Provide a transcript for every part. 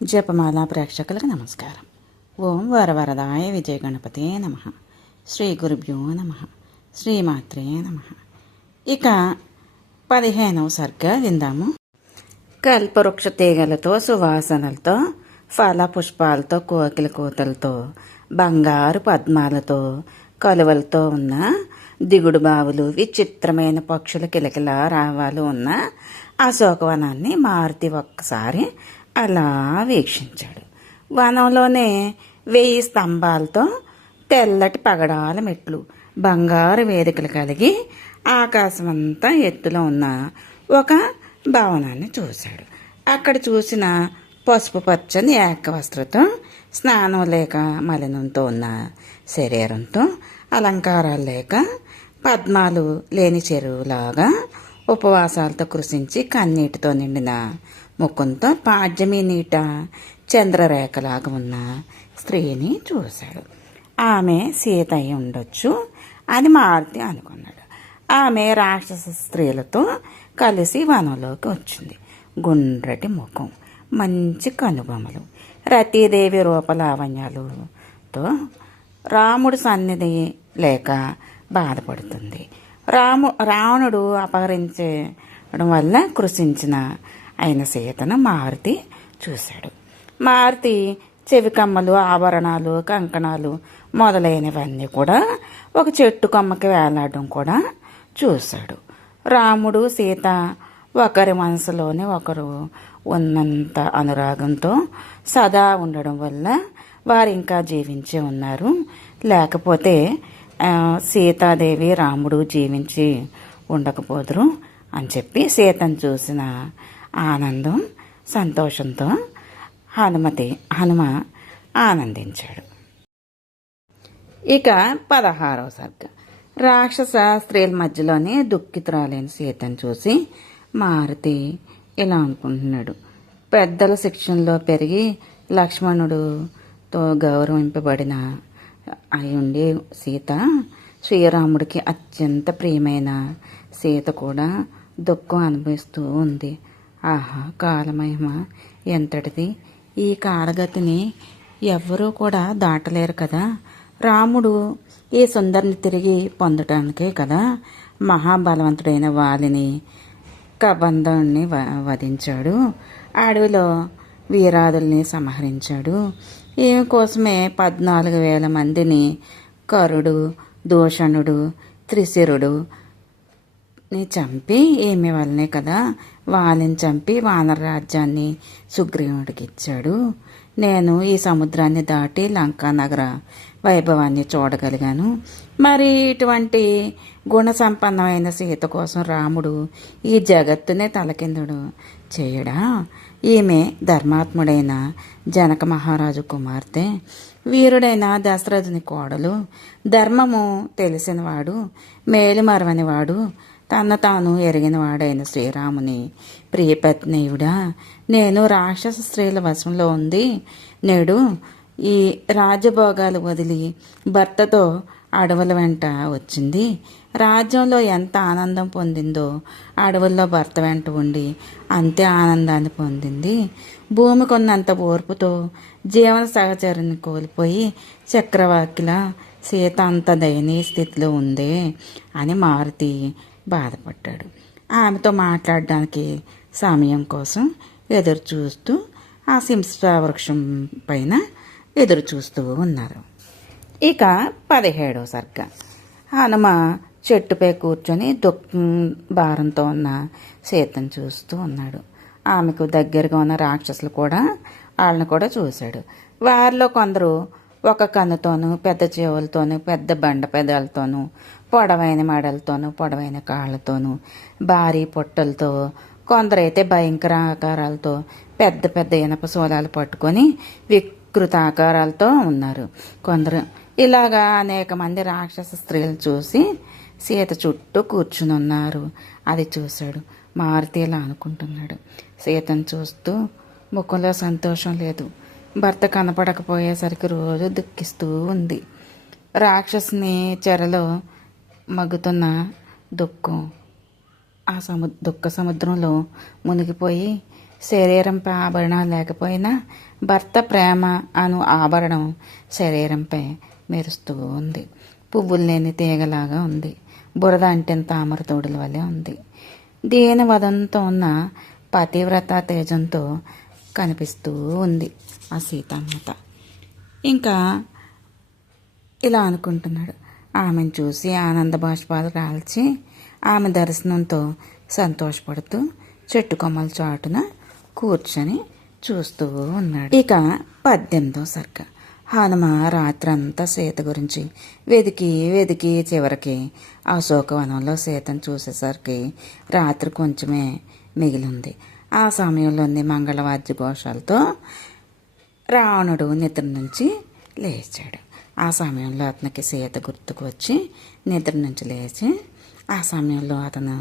జపమాల ప్రేక్షకులకు నమస్కారం. ఓం వరవరదాయ విజయ గణపతే నమ. శ్రీ గురుభ్యో నమ. శ్రీమాత్రే నమ. ఇక 15వ సర్గ విందాము. కల్పవృక్ష తీగలతో, సువాసనలతో, ఫల పుష్పాలతో, కోకిల కూతలతో, బంగారు పద్మాలతో, కలువలతో ఉన్న దిగుడు బావులు, విచిత్రమైన పక్షుల కిలకిల రావాలు ఉన్న అశోకవనాన్ని మారుతి ఒక్కసారి అలా వీక్షించాడు. వనంలోనే 1000 స్తంభాలతో, తెల్లటి పగడాల మెట్లు, బంగారు వేదికలు కలిగి ఆకాశమంతా ఎత్తులో ఉన్న ఒక భవనాన్ని చూశాడు. అక్కడ చూసిన పసుపు పచ్చని ఏకవస్త్రతో, స్నానం లేక మలినంతో ఉన్న శరీరంతో, అలంకారాలు లేక పద్మాలు లేని చెరువులాగా ఉపవాసాలతో కృషించి కన్నీటితో నిండిన ముఖంతో పాడ్యమి నీట చంద్రరేఖలాగా ఉన్న స్త్రీని చూశాడు. ఆమె సీత అయి ఉండొచ్చు అని మారుతి అనుకున్నాడు. ఆమె రాక్షస స్త్రీలతో కలిసి వనంలోకి వచ్చింది. గుండ్రటి ముఖం, మంచి కనుబొమలు, రతీదేవి రూపలావణ్యాలతో రాముడు సన్నిధి లేక బాధపడుతుంది. రావణుడు అపహరించడం వల్ల కృషించిన అయిన సీతను మారుతి చూశాడు. మారుతి చెవి కమ్మలు, ఆభరణాలు, కంకణాలు మొదలైనవన్నీ కూడా ఒక చెట్టు కొమ్మకి వేలాడడం కూడా చూశాడు. రాముడు సీత ఒకరి మనసులోనే ఒకరు ఉన్నంత అనురాగంతో సదా ఉండడం వల్ల వారు ఇంకా జీవించి ఉన్నారు. లేకపోతే సీతాదేవి రాముడు జీవించి ఉండకపోదురు అని చెప్పి సీతను చూసిన ఆనందం, సంతోషంతో హనుమ ఆనందించాడు. ఇక 16వ సర్గ. రాక్షస స్త్రీల మధ్యలోనే దుఃఖితురాలైన సీతను చూసి మారుతి ఇలా అనుకుంటున్నాడు. పెద్దల శిక్షణలో పెరిగి లక్ష్మణుడితో గౌరవింపబడిన అయ్యుండి సీత, శ్రీరాముడికి అత్యంత ప్రియమైన సీత కూడా దుఃఖం అనుభవిస్తూ ఉంది. ఆహా, కాలమహిమ ఎంతటిది! ఈ కాలగతిని ఎవ్వరూ కూడా దాటలేరు కదా. రాముడు ఈ సుందరిని తిరిగి పొందటానికే కదా మహాబలవంతుడైన వాలిని, కబంధుణ్ణి వధించాడు. అడవిలో వీరాదుల్ని సంహరించాడు. ఈమె కోసమే 14,000 మందిని కరుడు, దూషణుడు, త్రిశిరుడు చంపి, ఈమె వల్లనే కదా వాలిని చంపి వానర రాజ్యాన్ని సుగ్రీవుడికి ఇచ్చాడు. నేను ఈ సముద్రాన్ని దాటి లంకా నగర వైభవాన్ని చూడగలిగాను. మరి ఇటువంటి గుణ సంపన్నమైన సీత కోసం రాముడు ఈ జగత్తునే తలకిందుడు చేయడా? ఈమె ధర్మాత్ముడైన జనక మహారాజు కుమార్తె, వీరుడైన దశరథుని కోడలు, ధర్మము తెలిసినవాడు, మేలు మరవనివాడు, తన తాను ఎరిగినవాడైన శ్రీరాముని ప్రియపత్నీయుడా. నేను రాక్షస స్త్రీల వశంలో ఉంది. నేడు ఈ రాజభోగాలు వదిలి భర్తతో అడవుల వెంట వచ్చింది. రాజ్యంలో ఎంత ఆనందం పొందిందో అడవుల్లో భర్త వెంట ఉండి అంతే ఆనందాన్ని పొందింది. భూమి కొన్నంత ఓర్పుతో జీవన సహచరిని కోల్పోయి చక్రవర్తిల సీత అంత దయనీయ స్థితిలో ఉందే అని మారుతి బాధపడ్డాడు. ఆమెతో మాట్లాడడానికి సమయం కోసం ఎదురు చూస్తూ ఆ సింహవృక్షం పైన ఎదురు చూస్తూ ఉన్నారు. ఇక 17వ సర్గ. హనుమ చెట్టుపై కూర్చొని దుఃఖం భారంతో ఉన్న సీతను చూస్తూ ఉన్నాడు. ఆమెకు దగ్గరగా ఉన్న రాక్షసులు కూడా వాళ్ళని కూడా చూశాడు. వారిలో కొందరు ఒక కన్నుతోనూ, పెద్ద చెవులతోనూ, పెద్ద బండ పెదాలతోనూ, పొడవైన మెడలతోనూ, పొడవైన కాళ్ళతోనూ, భారీ పొట్టలతో, కొందరైతే భయంకర ఆకారాలతో పెద్ద పెద్ద ఇనప సోలాలు పట్టుకొని వికృత ఆకారాలతో ఉన్నారు. కొందరు ఇలాగా అనేక మంది రాక్షస స్త్రీలు చూసి సీత చుట్టూ కూర్చుని ఉన్నారు. అది చూశాడు. మారుతి ఇలా అనుకుంటున్నాడు. సీతను చూస్తూ ముఖంలో సంతోషం లేదు. భర్త కనపడకపోయేసరికి రోజు దుఃఖిస్తూ ఉంది. రాక్షసుని చెరలో మగ్గుతున్న దుఃఖం ఆ దుఃఖ సముద్రంలో మునిగిపోయి శరీరంపై ఆభరణాలు లేకపోయినా భర్త ప్రేమ అను ఆభరణం శరీరంపై మెరుస్తూ ఉంది. పువ్వులు లేని తీగలాగా ఉంది. బురద అంటిన తామర తోడుల వలె ఉంది. దీని వదంతో ఉన్న పతివ్రత తేజంతో కనిపిస్తూ ఉంది ఆ సీతమ్మత. ఇంకా ఇలా అనుకుంటున్నాడు. ఆమెను చూసి ఆనంద బాష్పాలు కాల్చి ఆమె దర్శనంతో సంతోషపడుతూ చెట్టు కొమ్మల చాటున కూర్చొని చూస్తూ ఉన్నాడు. ఇక 18వ సర్గ. హనుమ రాత్రంతా సీత గురించి వెతికి వెతికి చివరికి అశోకవనంలో సీతను చూసేసరికి రాత్రి కొంచెమే మిగిలింది. ఆ సమయంలోని మంగళవాద్య ఘోషాలతో రావణుడు నిద్ర నుంచి లేచాడు. ఆ సమయంలో అతనికి సీత గుర్తుకు వచ్చి నిద్ర నుంచి లేచి ఆ సమయంలో అతను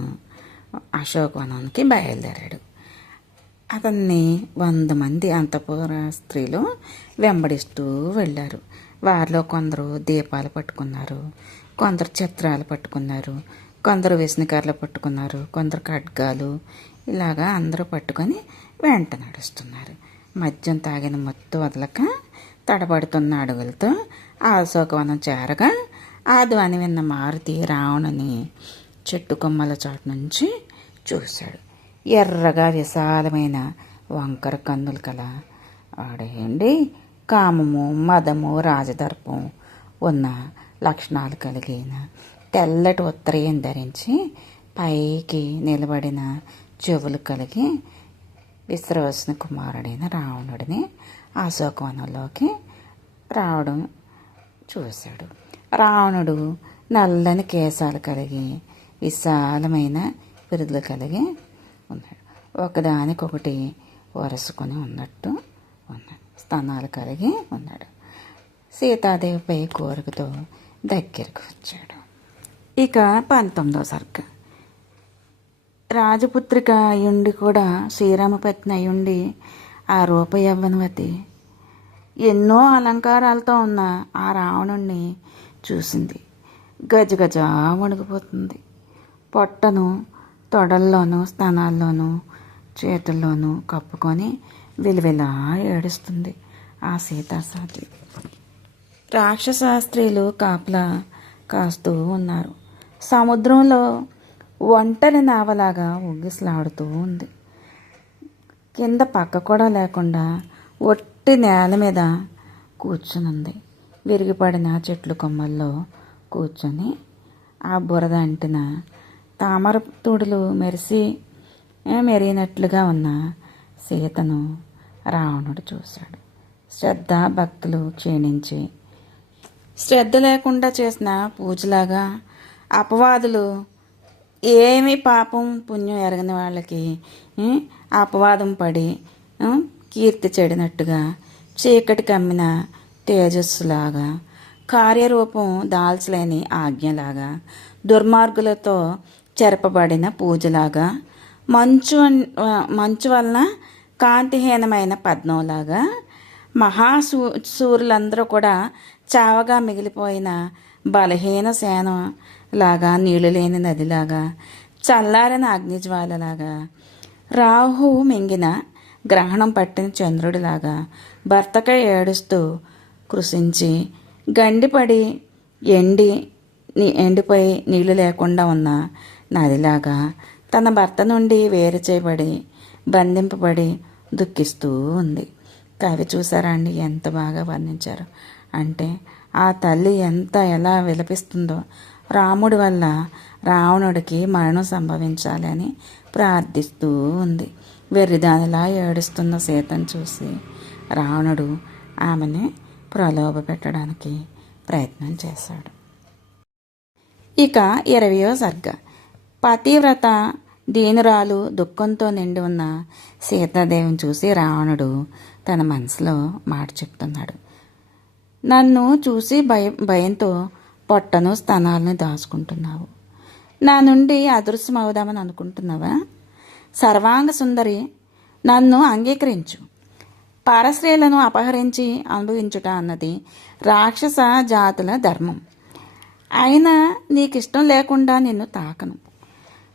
అశోకవనానికి బయలుదేరాడు. అతన్ని 100 మంది అంతఃపుర స్త్రీలు వెంబడిస్తూ వెళ్ళారు. వారిలో కొందరు దీపాలు పట్టుకున్నారు, కొందరు చిత్రాలు పట్టుకున్నారు, కొందరు విష్ణుకర్రలు పట్టుకున్నారు, కొందరు ఖడ్గాలు, ఇలాగా అందరూ పట్టుకొని వెంట నడుస్తున్నారు. మద్యం తాగిన మత్తు వదలక తడబడుతున్న అడుగులతో ఆ అశోకవనం చేరగా ఆ ధ్వని విన్న మారుతి రావణుని చెట్టు కొమ్మల చాటు నుంచి చూశాడు. ఎర్రగా విశాలమైన వంకర కన్నులు కల ఆడేయండి కామము, మదము, రాజదర్పం ఉన్న లక్షణాలు కలిగిన తెల్లటి ఉత్తరీయం ధరించి పైకి నిలబడిన చెవులు కలిగి విశ్రవసుని కుమారుడైన రావణుడిని అశోకవనంలోకి రావడం చూశాడు. రావణుడు నల్లని కేశాలు కలిగి విశాలమైన పిరుదులు కలిగి ఉన్నాడు. ఒకదానికొకటి వరుసుకొని ఉన్నట్టు ఉన్నాడు. స్తనాలు కలిగి ఉన్నాడు. సీతాదేవిపై కోరికతో దగ్గరికి వచ్చాడు. ఇక 19వ సర్గ. రాజపుత్రిక అయ్యుండి కూడా శ్రీరామపత్ని అయ్యుండి ఆ రూప యవ్వనవతి ఎన్నో అలంకారాలతో ఉన్న ఆ రావణుణ్ణి చూసింది. గజగజ వణికిపోతుంది. పొట్టను తొడల్లోనూ స్తనాల్లోనూ చేతుల్లోనూ కప్పుకొని విలువిలా ఏడుస్తుంది ఆ సీతాసాతి. రాక్షస స్త్రీలు కాపలా కాస్తూ ఉన్నారు. సముద్రంలో ఒంటరి నావలాగా ఊగిసలాడుతూ ఉంది. కింద పక్క కూడా లేకుండా ఒట్టి నేల మీద కూర్చునుంది. విరిగిపడిన చెట్లు కొమ్మల్లో కూర్చొని ఆ బురద అంటిన తామర తూడులు మెరిగినట్లుగా ఉన్న సీతను రావణుడు చూశాడు. శ్రద్ధ భక్తులు క్షీణించి శ్రద్ధ లేకుండా చేసిన పూజలాగా అపవాదులు ఏమి పాపం పుణ్యం ఎరగని వాళ్ళకి అపవాదం పడి కీర్తి చెడినట్టుగా చీకటి కమ్మిన తేజస్సులాగా కార్యరూపం దాల్చలేని ఆజ్ఞలాగా దుర్మార్గులతో చెరపబడిన పూజలాగా మంచు వలన కాంతిహీనమైన పద్మంలాగా సూర్యులందరూ కూడా చావగా మిగిలిపోయిన బలహీన సేన లాగా నీళ్లు లేని నదిలాగా చల్లారిన అగ్నిజ్వాలలాగా రాహు మింగిన గ్రహణం పట్టిన చంద్రుడిలాగా భర్తకై ఏడుస్తూ కృషించి గండిపడి ఎండిపోయి నీళ్లు లేకుండా ఉన్న నదిలాగా తన భర్త నుండి వేరు చేయబడి బంధింపబడి దుఃఖిస్తూ ఉంది. కవి చూసారా అండి ఎంత బాగా వర్ణించారు అంటే ఆ తల్లి ఎలా విలపిస్తుందో. రాముడి వల్ల రావణుడికి మరణం సంభవించాలి అని ప్రార్థిస్తూ ఉంది. వెర్రిదానిలా ఏడుస్తున్న సీతను చూసి రావణుడు ఆమెని ప్రలోభ పెట్టడానికి ప్రయత్నం చేశాడు. ఇక 20వ సర్గ. పతివ్రత దీనురాలు దుఃఖంతో నిండి ఉన్న సీతాదేవిని చూసి రావణుడు తన మనసులో మాట చెప్తున్నాడు. నన్ను చూసి భయంతో పొట్టను స్తనాలను దాచుకుంటున్నావు. నా నుండి అదృశ్యమవుదామని అనుకుంటున్నావా? సర్వాంగ సుందరి, నన్ను అంగీకరించు. పరస్త్రీలను అపహరించి అనుభవించుట అన్నది రాక్షస జాతుల ధర్మం. అయినా నీకిష్టం లేకుండా నిన్ను తాకను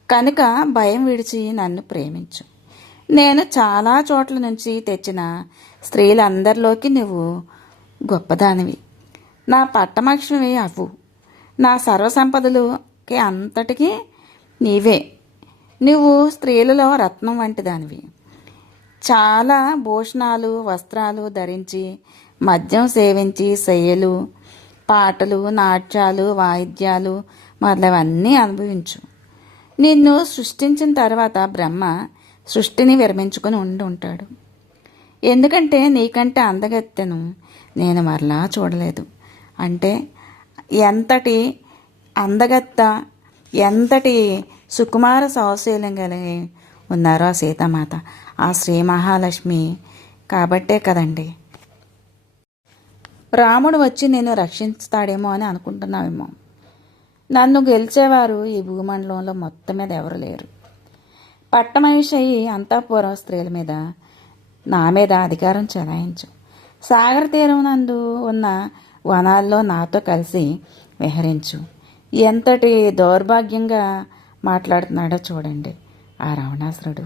కనుక భయం విడిచి నన్ను ప్రేమించు. నేను చాలా చోట్ల నుంచి తెచ్చిన స్త్రీలందరిలోకి నువ్వు గొప్పదానివి. నా పట్టమక్షివి అవ్వు. నా సర్వసంపదలుకి అంతటికీ నీవే. నువ్వు స్త్రీలలో రత్నం వంటి దానివి. చాలా భూషణాలు వస్త్రాలు ధరించి మద్యం సేవించి శయ్యలు పాటలు నాట్యాలు వాయిద్యాలు మొదలవన్నీ అనుభవించు. నిన్ను సృష్టించిన తర్వాత బ్రహ్మ సృష్టిని విరమించుకొని ఉంటాడు. ఎందుకంటే నీకంటే అందగత్తెను నేను మరలా చూడలేదు. అంటే ఎంతటి అందగత్త, ఎంతటి సుకుమార సౌశీల్యం కలిగి ఉన్నారో ఆ సీతామాత, ఆ శ్రీ మహాలక్ష్మి కాబట్టే కదండి రాముడు వచ్చి నేను రక్షిస్తాడేమో అని అనుకుంటున్నావేమో. నన్ను గెలిచేవారు ఈ భూమండలంలో మొత్తం మీద ఎవరు లేరు. పట్టమహిషయి అంతఃపురం స్త్రీల మీద నా మీద అధికారం చెలాయించు. సాగర తీరం నందు ఉన్న వనాల్లో నాతో కలిసి విహరించు. ఎంతటి దౌర్భాగ్యంగా మాట్లాడుతున్నాడో చూడండి ఆ రావణాసురుడు.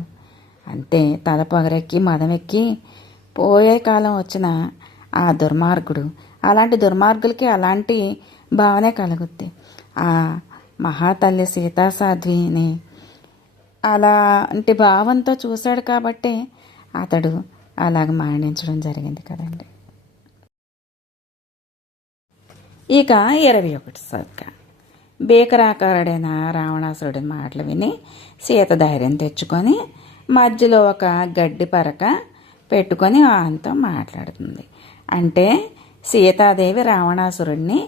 అంతే తల పొగరెక్కి మదమెక్కి పోయే కాలం వచ్చిన ఆ దుర్మార్గుడు. అలాంటి దుర్మార్గులకి అలాంటి భావనే కలుగుద్ది. ఆ మహాతల్లి సీతాసాధ్విని అలాంటి భావంతో చూశాడు కాబట్టి అతడు అలాగ మరణించడం జరిగింది కదండి. ఇక 21 సర్గ. బేకరాకారుడైన రావణాసురుడి మాటలు విని సీత ధైర్యం తెచ్చుకొని మధ్యలో ఒక గడ్డి పరక పెట్టుకొని ఆయనతో మాట్లాడుతుంది. అంటే సీతాదేవి రావణాసురుడిని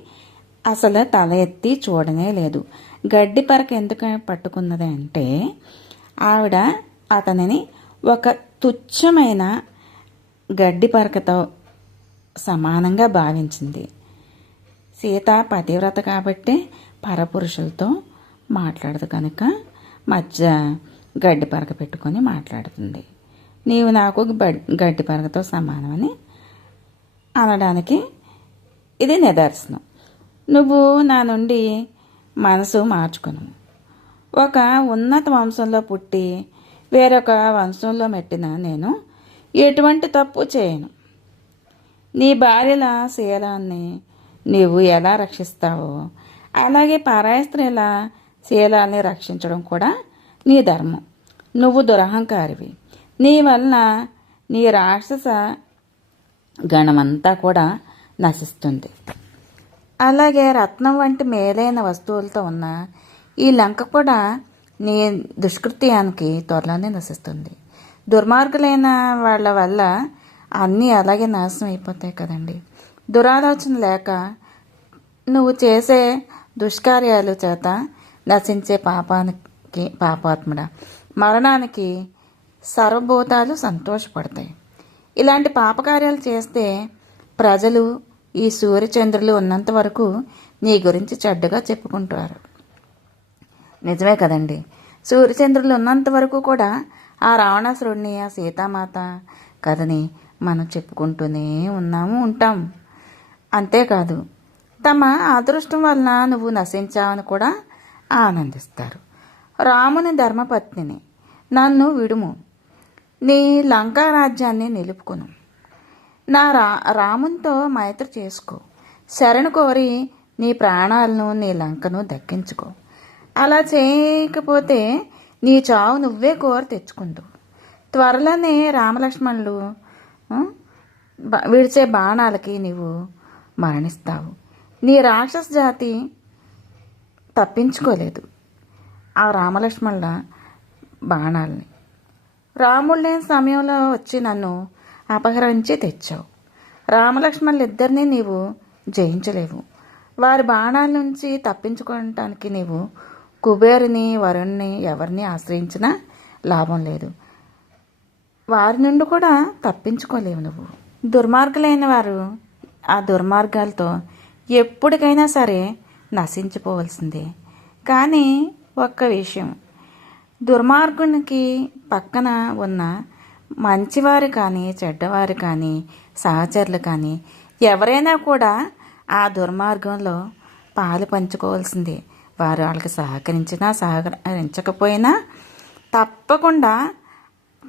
అసలు తల ఎత్తి చూడనే లేదు. గడ్డి పరక ఎందుకు పట్టుకున్నది అంటే ఆవిడ అతనిని ఒక తుచ్చమైన గడ్డి పరకతో సమానంగా భావించింది. సీత పతివ్రత కాబట్టి పరపురుషులతో మాట్లాడదు కనుక మధ్య గడ్డి పరక పెట్టుకొని మాట్లాడుతుంది. నీవు నాకు గడ్డి పరకతో సమానమని అనడానికి ఇది నిదర్శనం. నువ్వు నా నుండి మనసు మార్చుకును. ఒక ఉన్నత వంశంలో పుట్టి వేరొక వంశంలో మెట్టిన నేను ఎటువంటి తప్పు చేయను. నీ భార్యల శీలాన్ని నీవు ఎలా రక్షిస్తావో అలాగే పరాయి స్త్రీల శీలాన్ని రక్షించడం కూడా నీ ధర్మం. నువ్వు దురహంకారివి. నీ వలన నీ రాక్షస గణమంతా కూడా నశిస్తుంది. అలాగే రత్నం వంటి మేలైన వస్తువులతో ఉన్న ఈ లంక కూడా నీ దుష్కృత్యానికి త్వరలోనే నశిస్తుంది. దుర్మార్గులైన వాళ్ళ వల్ల అన్నీ అలాగే నాశనం అయిపోతాయి కదండి. దురాలోచన లేక నువ్వు చేసే దుష్కార్యాలు చేత నశించే పాపాత్ముడ మరణానికి సర్వభూతాలు సంతోషపడతాయి. ఇలాంటి పాపకార్యాలు చేస్తే ప్రజలు ఈ సూర్యచంద్రులు ఉన్నంత వరకు నీ గురించి చెడ్డగా చెప్పుకుంటారు. నిజమే కదండి. సూర్యచంద్రులు ఉన్నంత వరకు కూడా ఆ రావణాసురుడిని ఆ సీతామాత కథని మనం చెప్పుకుంటూనే ఉంటాం. అంతేకాదు తమ అదృష్టం వలన నువ్వు నశించావని కూడా ఆనందిస్తారు. రాముని ధర్మపత్నిని నన్ను విడుము, నీ లంకా రాజ్యాన్ని నిలుపుకును. నా రామునితో మైత్రి చేసుకో. శరణు కోరి నీ ప్రాణాలను నీ లంకను దక్కించుకో. అలా చేయకపోతే నీ చావు నువ్వే కోరి తెచ్చుకుంటావు. త్వరలోనే రామలక్ష్మణులు విడిచే బాణాలకి నీవు మరణిస్తావు. నీ రాక్షస జాతి తప్పించుకోలేదు ఆ రామలక్ష్మణుల బాణాలని. రాముడు లేని సమయంలో వచ్చి నన్ను అపహరించి తెచ్చావు. రామలక్ష్మణులు ఇద్దరినీ నీవు జయించలేవు. వారి బాణాల నుంచి తప్పించుకోవటానికి నీవు కుబేరుని వరుణ్ణి ఎవరిని ఆశ్రయించినా లాభం లేదు. వారి నుండి కూడా తప్పించుకోలేవు నువ్వు. దుర్మార్గులైన వారు ఆ దుర్మార్గాలతో ఎప్పటికైనా సరే నశించిపోవలసిందే. కానీ ఒక్క విషయం, దుర్మార్గునికి పక్కన ఉన్న మంచివారు కానీ చెడ్డవారు కానీ సహచరులు కానీ ఎవరైనా కూడా ఆ దుర్మార్గంలో పాలు పంచుకోవాల్సిందే. వారు వాళ్ళకి సహకరించినా సహకరించకపోయినా తప్పకుండా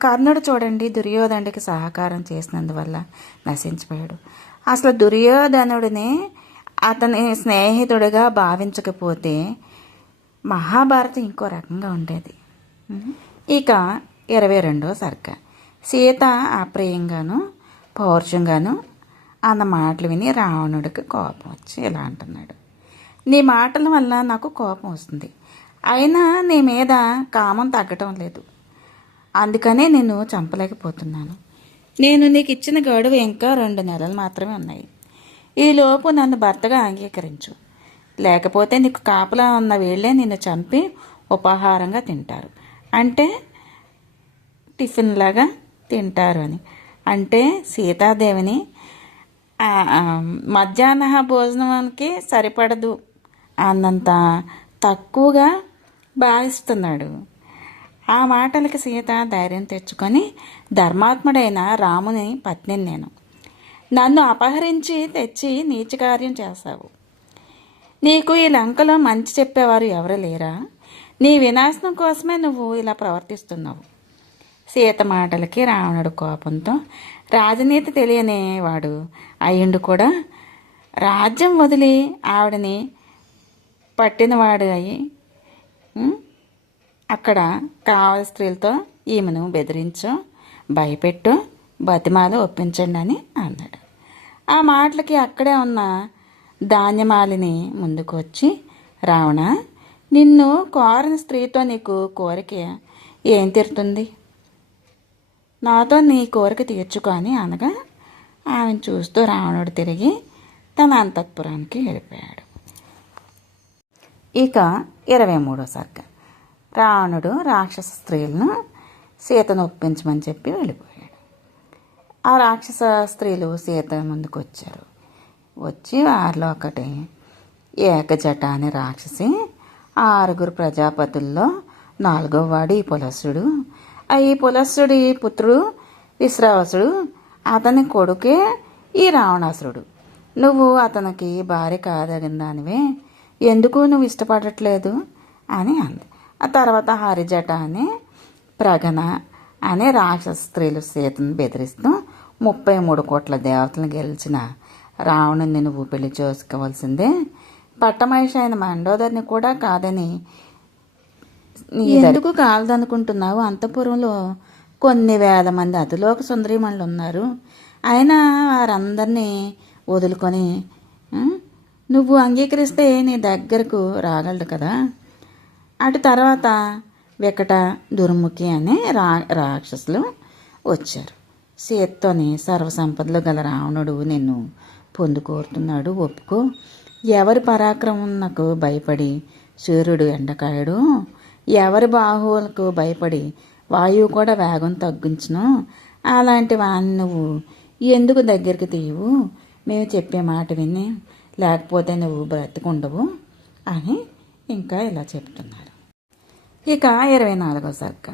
కర్ణుడు చూడండి దుర్యోధనుడికి సహకారం చేసినందువల్ల నశించిపోయాడు. అసలు దుర్యోధనుడిని అతని స్నేహితుడిగా భావించకపోతే మహాభారతం ఇంకో రకంగా ఉండేది. ఇక 22వ సర్గ. సీత అప్రియంగాను పౌరుషంగాను అన్న మాటలు విని రావణుడికి కోపం వచ్చి ఇలా అంటున్నాడు, నీ మాటల వల్ల నాకు కోపం వస్తుంది, అయినా నీ మీద కామం తగ్గటం లేదు, అందుకనే నేను చంపలేకపోతున్నాను. నేను నీకు ఇచ్చిన గడువు ఇంకా 2 నెలలు మాత్రమే ఉన్నాయి. ఈలోపు నన్ను భర్తగా అంగీకరించు, లేకపోతే నీకు కాపలా ఉన్న వీళ్ళే నిన్ను చంపి ఉపాహారంగా తింటారు. అంటే టిఫిన్ లాగా తింటారు అని. అంటే సీతాదేవిని మధ్యాహ్న భోజనానికి సరిపడదు అన్నంత తక్కువగా భావిస్తున్నాడు. ఆ మాటలకి సీత ధైర్యం తెచ్చుకొని, ధర్మాత్ముడైన రాముని పత్నిని నేను, నన్ను అపహరించి తెచ్చి నీచకార్యం చేశావు. నీకు ఈ లంకలో మంచి చెప్పేవారు ఎవరు లేరా? నీ వినాశనం కోసమే నువ్వు ఇలా ప్రవర్తిస్తున్నావు. సీత మాటలకి రావణుడు కోపంతో, రాజనీతి తెలియని వాడు అయ్యుండు కూడా రాజ్యం వదిలి ఆవిడని పట్టినవాడు అయి అక్కడ కావలి స్త్రీలతో ఈమెను బెదిరించో భయపెట్టో బతిమాలు ఒప్పించండి అని అన్నాడు. ఆ మాటలకి అక్కడే ఉన్న ధాన్యమాలిని ముందుకు వచ్చి, రావణ, నిన్ను కోరని స్త్రీతో నీకు కోరిక ఏం తీరుతుంది? నాతో నీ కోరిక తీర్చుకొని అనగా ఆమెను చూస్తూ రావణుడు తిరిగి తన అంతఃపురానికి వెళ్ళిపోయాడు. ఇక 23వ సర్గ. రావణుడు రాక్షస స్త్రీలను సీతను ఒప్పించమని చెప్పి వెళ్ళిపోయాడు. ఆ రాక్షస స్త్రీలు సీత ముందుకు వచ్చారు. వచ్చి వారిలో ఒకటి ఏకజట అనే రాక్షసి, 6 ప్రజాపతుల్లో 4వ వాడు ఈ పులస్సుడు. ఈ పులస్సుడి పుత్రుడు విశ్రావసుడు, అతని కొడుకే ఈ రావణాసురుడు. నువ్వు అతనికి భార్య కాదగిన దానివే, ఎందుకు నువ్వు ఇష్టపడట్లేదు అని అంది. ఆ తర్వాత హరిజట అనే ప్రగణ అనే రాక్షస స్త్రీలు సీతను బెదిరిస్తూ, 33 కోట్ల దేవతలను గెలిచిన రావణుని నువ్వు పెళ్లి చేసుకోవాల్సిందే, పట్టమహిషి అయిన మండోదరిని కూడా కాదని ఎందుకు కాలదనుకుంటున్నావు? అంతఃపురంలో కొన్ని వేల మంది అతిలోక సుందరీమణులు ఉన్నారు, అయినా వారందరినీ వదులుకొని నువ్వు అంగీకరిస్తే నీ దగ్గరకు రాగలడు కదా. అటు తర్వాత వికట దుర్ముఖి అనే రాక్షసులు వచ్చారు. సీతతోని సర్వసంపదలు గల రావణుడు నిన్ను పొందుకోరుతున్నాడు, ఒప్పుకో. ఎవరి పరాక్రమం నాకు భయపడి సూర్యుడు ఎండకాయడు, ఎవరి బాహువులకు భయపడి వాయువు కూడా వేగం తగ్గించును, అలాంటి వాడిని నువ్వు ఎందుకు దగ్గరికి తీయవు? మేము చెప్పే మాట విని, లేకపోతే నువ్వు బ్రతికుండవు అని ఇంకా ఇలా చెప్తున్నారు. ఇక 24వ సర్గ.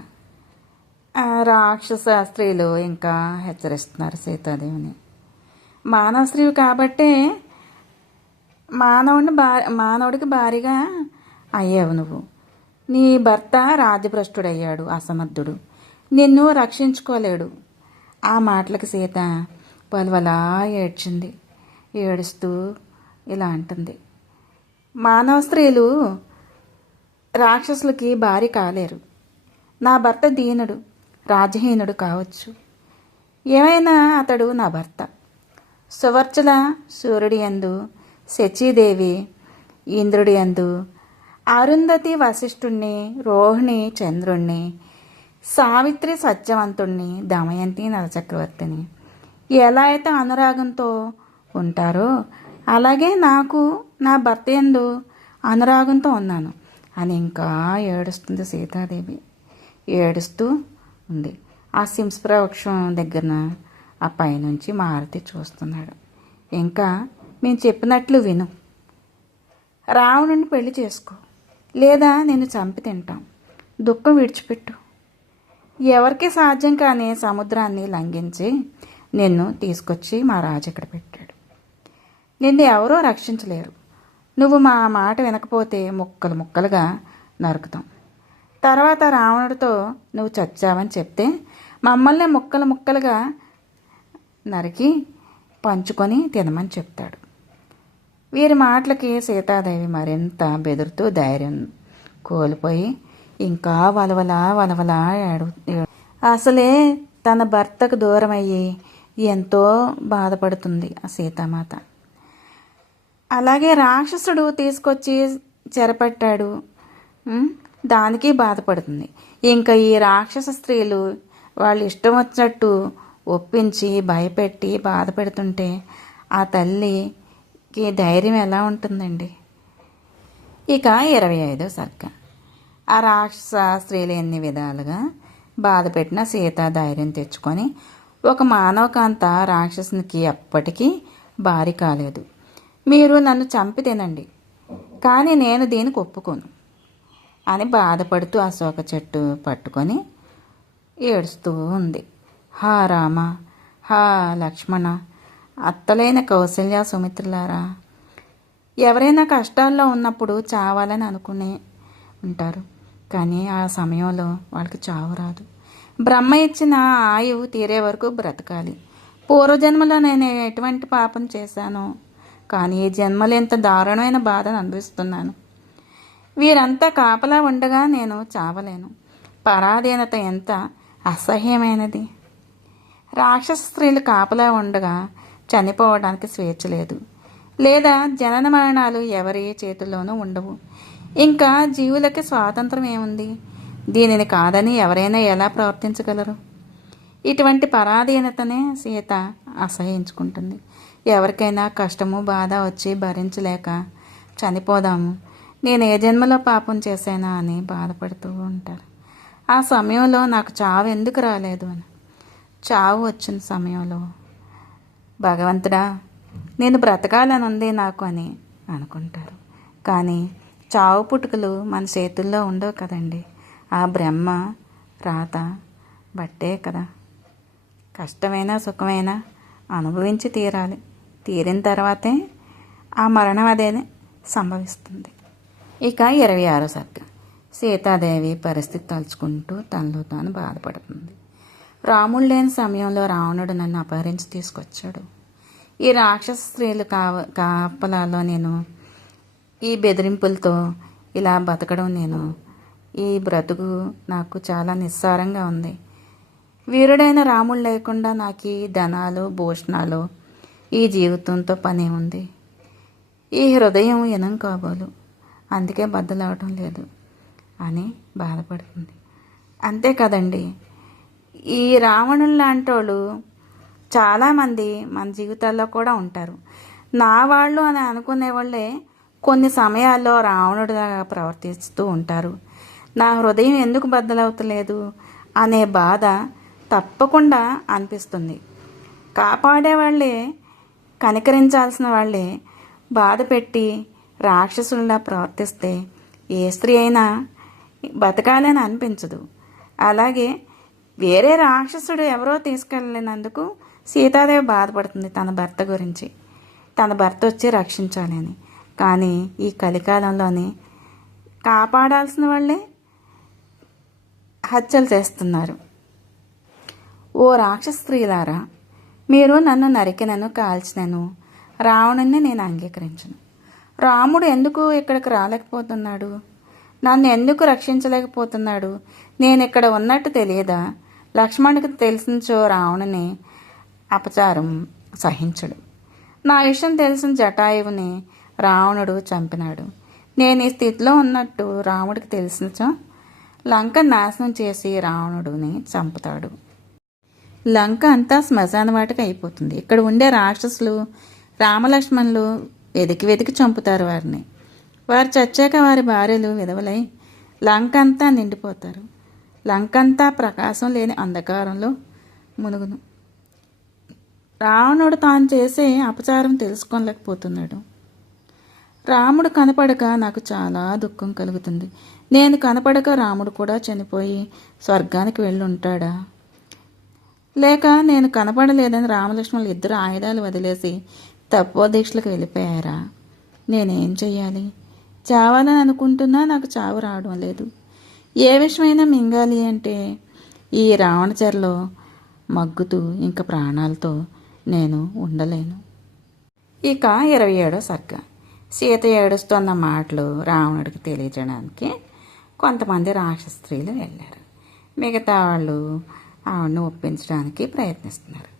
రాక్షస స్త్రీలు ఇంకా హెచ్చరిస్తున్నారు సీతాదేవిని, మానవ స్త్రీవి కాబట్టే మానవుడికి భారీగా అయ్యావు నువ్వు. నీ భర్త రాజభ్రష్టుడయ్యాడు, అసమర్థుడు, నిన్ను రక్షించుకోలేడు. ఆ మాటలకు సీత పలువలా ఏడ్చింది. ఏడుస్తూ ఇలా అంటుంది, మానవ స్త్రీలు రాక్షసులకి భారీ కాలేరు. నా భర్త దీనుడు, రాజహీనుడు కావచ్చు, ఏమైనా అతడు నా భర్త. సువర్చల సూర్యుడి యందు, శచీదేవి ఇంద్రుడి యందు, అరుంధతి వశిష్ఠుణ్ణి, రోహిణి చంద్రుణ్ణి, సావిత్రి సత్యవంతుణ్ణి, దమయంతి నలచక్రవర్తిని ఎలా అయితే అనురాగంతో ఉంటారో అలాగే నాకు నా భర్త యందు అనురాగంతో ఉన్నాను అని ఇంకా ఏడుస్తుంది సీతాదేవి. ఏడుస్తూ ఉంది. ఆ సింస్ప్ర వృక్షం దగ్గర ఆ పైనుంచి మారుతి చూస్తున్నాడు. ఇంకా మేము చెప్పినట్లు విను, రావణుని పెళ్లి చేసుకో, లేదా నేను చంపి తింటాం, దుఃఖం విడిచిపెట్టు. ఎవరికి సాధ్యం కాని సముద్రాన్ని లంఘించి నిన్ను తీసుకొచ్చి మా రాజు ఇక్కడ పెట్టాడు. నిన్ను ఎవరో రక్షించలేరు. నువ్వు మా మాట వినకపోతే ముక్కలు ముక్కలుగా నరుకుతాం. తర్వాత రావణుడితో నువ్వు చచ్చావని చెప్తే మమ్మల్ని ముక్కలు ముక్కలుగా నరికి పంచుకొని తినమని చెప్తాడు. వీరి మాటలకి సీతాదేవి మరింత బెదురుతూ ధైర్యం కోల్పోయి ఇంకా వలవలా వలవలా అసలే తన భర్తకు దూరమయ్యి ఎంతో బాధపడుతుంది ఆ సీతామాత. అలాగే రాక్షసుడు తీసుకొచ్చి చెరపట్టాడు, దానికి బాధపడుతుంది. ఇంకా ఈ రాక్షస స్త్రీలు వాళ్ళు ఇష్టం వచ్చినట్టు ఒప్పించి భయపెట్టి బాధ పెడుతుంటే ఆ తల్లికి ధైర్యం ఎలా ఉంటుందండి. ఇక 25వ సర్గ. ఆ రాక్షస స్త్రీలు ఎన్ని విధాలుగా బాధ పెట్టిన సీత ధైర్యం తెచ్చుకొని ఒక మానవకాంత రాక్షసునికి ఎప్పటికీ భారీ కాలేదు. మీరు నన్ను చంపి తినండి, కానీ నేను దీనికి ఒప్పుకోను అని బాధపడుతూ అశోక చెట్టు పట్టుకొని ఏడుస్తూ ఉంది. హా రామ, హా లక్ష్మణ, అత్తలైన కౌసల్య సుమిత్రులారా, ఎవరైనా కష్టాల్లో ఉన్నప్పుడు చావాలని అనుకునే ఉంటారు, కానీ ఆ సమయంలో వాళ్ళకి చావు రాదు. బ్రహ్మ ఇచ్చిన ఆయువు తీరే వరకు బ్రతకాలి. పూర్వజన్మలో నేను ఎటువంటి పాపం చేశానో, కానీ ఈ జన్మలో ఎంత దారుణమైన బాధను అనుభవిస్తున్నాను. వీరంతా కాపలా ఉండగా నేను చావలేను. పరాధీనత ఎంత అసహ్యమైనది. రాక్షస స్త్రీలు కాపలా ఉండగా చనిపోవడానికి స్వేచ్ఛ లేదు, లేదా జనన మరణాలు ఎవరి చేతుల్లోనూ ఉండవు. ఇంకా జీవులకి స్వాతంత్రం ఏముంది? దీనిని కాదని ఎవరైనా ఎలా ప్రవర్తించగలరు? ఇటువంటి పరాధీనతనే సీత అసహించుకుంటుంది. ఎవరికైనా కష్టము బాధ వచ్చి భరించలేక చనిపోదాము, నేను ఏ జన్మలో పాపం చేశానా అని బాధపడుతూ ఉంటారు. ఆ సమయంలో నాకు చావు ఎందుకు రాలేదు అని, చావు వచ్చిన సమయంలో భగవంతుడా నేను బ్రతకాలని ఉంది నాకు అని అనుకుంటారు. కానీ చావు పుట్టుకలు మన చేతుల్లో ఉండవు కదండి. ఆ బ్రహ్మ రాత బట్టే కదా. కష్టమైనా సుఖమైనా అనుభవించి తీరాలి. తీరిన తర్వాతే ఆ మరణం అదే సంభవిస్తుంది. ఇక 26వ సర్గ. సీతాదేవి పరిస్థితి తలుచుకుంటూ తనలో తాను బాధపడుతుంది. రాముడు లేని సమయంలో రావణుడు నన్ను అపహరించి తీసుకొచ్చాడు. ఈ రాక్షస స్త్రీలు కాపలాలో నేను ఈ బెదిరింపులతో ఇలా బతకడం, నేను ఈ బ్రతుకు నాకు చాలా నిస్సారంగా ఉంది. వీరుడైన రాముడు లేకుండా నాకు ఈ ధనాలు భూషణాలు ఈ జీవితంతో పనే ఉంది. ఈ హృదయం ఇనం కాబోలు, అందుకే బద్దలవటం లేదు అని బాధపడుతుంది. అంతే కదండి, ఈ రావణులు లాంటి వాళ్ళు చాలామంది మన జీవితాల్లో కూడా ఉంటారు. నా వాళ్ళు అని అనుకునే వాళ్ళే కొన్ని సమయాల్లో రావణుడిగా ప్రవర్తిస్తూ ఉంటారు. నా హృదయం ఎందుకు బద్దలవుతలేదు అనే బాధ తప్పకుండా అనిపిస్తుంది. కాపాడే వాళ్ళే, కనికరించాల్సిన వాళ్ళే బాధ పెట్టి రాక్షసుల్లా ప్రవర్తిస్తే ఏ స్త్రీ అయినా బతకాలని అనిపించదు. అలాగే వేరే రాక్షసుడు ఎవరో తీసుకెళ్ళినందుకు సీతాదేవి బాధపడుతుంది తన భర్త గురించి. తన భర్త వచ్చి రక్షించాలి అని. కానీ ఈ కలికాలంలోనే కాపాడాల్సిన వాళ్ళే హత్యలు చేస్తున్నారు. ఓ రాక్షస స్త్రీలారా, మీరు నన్ను నరికినను కాల్చినను రావణుని నేను అంగీకరించను. రాముడు ఎందుకు ఇక్కడికి రాలేకపోతున్నాడు? నన్ను ఎందుకు రక్షించలేకపోతున్నాడు? నేను ఇక్కడ ఉన్నట్టు తెలియదా? లక్ష్మణుడికి తెలిసినచో రావణుని అపచారం సహించడు. నా విషయం తెలిసిన జటాయువుని రావణుడు చంపినాడు. నేను ఈ స్థితిలో ఉన్నట్టు రాముడికి తెలిసినచో లంక నాశనం చేసి రావణుడిని చంపుతాడు. లంక అంతా శ్మశాన వాటికి అయిపోతుంది. ఇక్కడ ఉండే రాక్షసులు రామలక్ష్మణులు వెతికి వెతికి చంపుతారు వారిని. వారు చచ్చాక వారి భార్యలు విధవలై లంక అంతా నిండిపోతారు. లంకంతా ప్రకాశం లేని అంధకారంలో మునుగును. రావణుడు తాను చేసే అపచారం తెలుసుకోలేకపోతున్నాడు. రాముడు కనపడక నాకు చాలా దుఃఖం కలుగుతుంది. నేను కనపడక రాముడు కూడా చనిపోయి స్వర్గానికి వెళ్ళి ఉంటాడా? లేక నేను కనపడలేదని రామలక్ష్మణులు ఇద్దరు ఆయుధాలు వదిలేసి తపోదీక్షలకు వెళ్ళిపోయారా? నేనేం చెయ్యాలి? చావాలని అనుకుంటున్నా నాకు చావు రావడం లేదు. ఏ విషయమైనా మింగాలి అంటే ఈ రావణచెరలో మగ్గుతూ ఇంక ప్రాణాలతో నేను ఉండలేను. ఇక 27వ సర్గ. సీత ఏడుస్తున్న మాటలు రావణుడికి తెలియజేయడానికి కొంతమంది రాక్షస స్త్రీలు వెళ్ళారు. మిగతా వాళ్ళు ఆవిడని ఒప్పించడానికి ప్రయత్నిస్తున్నారు.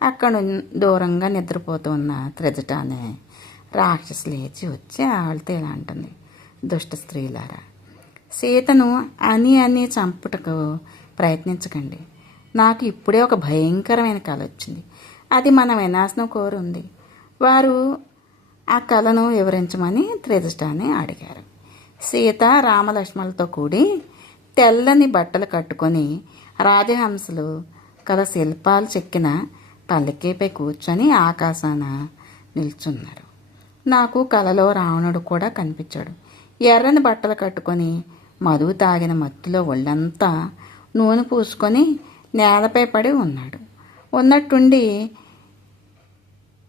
అక్కడ దూరంగా నిద్రపోతున్న త్రిజట అనే రాక్షసు లేచి వచ్చి ఆవిడతో ఇలా అంటుంది, దుష్ట స్త్రీలారా, సీతను అని చంపుటకు ప్రయత్నించకండి. నాకు ఇప్పుడే ఒక భయంకరమైన కల వచ్చింది. అది మన వినాశనం కోరుంది. వారు ఆ కళను వివరించమని త్రిజటాన్ని అడిగారు. సీత రామలక్ష్మణులతో కూడి తెల్లని బట్టలు కట్టుకొని రాజహంసలు కల శిల్పాలు చెక్కిన పల్లకీపై కూర్చొని ఆకాశాన నిల్చున్నారు. నాకు కలలో రావణుడు కూడా కనిపించాడు. ఎర్రని బట్టలు కట్టుకొని మధువు తాగిన మత్తులో ఒళ్ళంతా నూనె పూసుకొని నేలపై పడి ఉన్నాడు. ఉన్నట్టుండి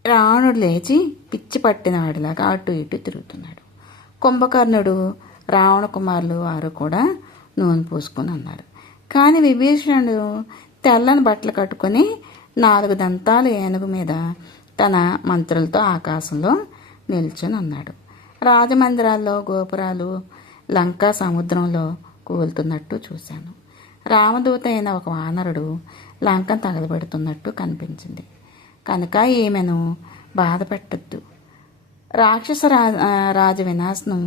రావణుడు లేచి పిచ్చి పట్టిన వాడిలాగా అటు ఇటు తిరుగుతున్నాడు. కుంభకర్ణుడు, రావణ కుమారులు వారు కూడా నూనె పూసుకొని ఉన్నారు. కానీ విభీషణుడు తెల్లని బట్టలు కట్టుకొని 4 దంతాలు ఏనుగు మీద తన మంత్రులతో ఆకాశంలో నిల్చొని ఉన్నాడు. రాజమందిరాల్లో గోపురాలు లంకా సముద్రంలో కూలుతున్నట్టు చూశాను. రామదూత అయిన ఒక వానరుడు లంకను తగలబెడుతున్నట్టు కనిపించింది. కనుక ఈమెను బాధపెట్టద్దు. రాక్షస రాజ వినాశనం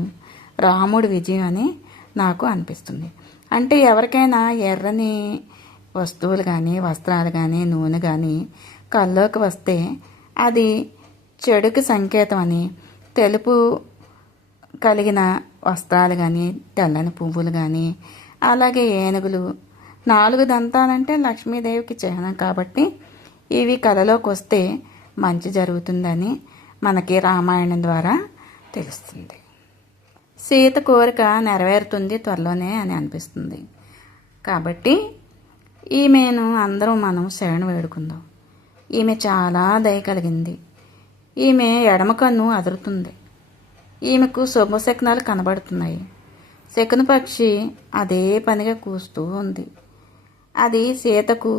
రాముడి విజయం అని నాకు అనిపిస్తుంది. అంటే ఎవరికైనా ఎర్రని వస్తువులు కానీ వస్త్రాలు కానీ నూనె కానీ కల్లోకి వస్తే అది చెడుకు సంకేతం అని, తెలుపు కలిగిన వస్త్రాలు కానీ తెల్లని పువ్వులు కానీ అలాగే ఏనుగులు 4 దంతాలంటే లక్ష్మీదేవికి చిహ్నం కాబట్టి ఇవి కళలోకి వస్తే మంచి జరుగుతుందని మనకి రామాయణం ద్వారా తెలుస్తుంది. సీత కోరిక నెరవేరుతుంది త్వరలోనే అని అనిపిస్తుంది. కాబట్టి ఈమెను మనం శరణు వేడుకుందాం. ఈమె చాలా దయ కలిగింది. ఈమె ఎడమ కన్ను అదురుతుంది. ఈమెకు శుభశకునాలు కనబడుతున్నాయి. శకున పక్షి అదే పనిగా కూస్తూ ఉంది. అది సీతకు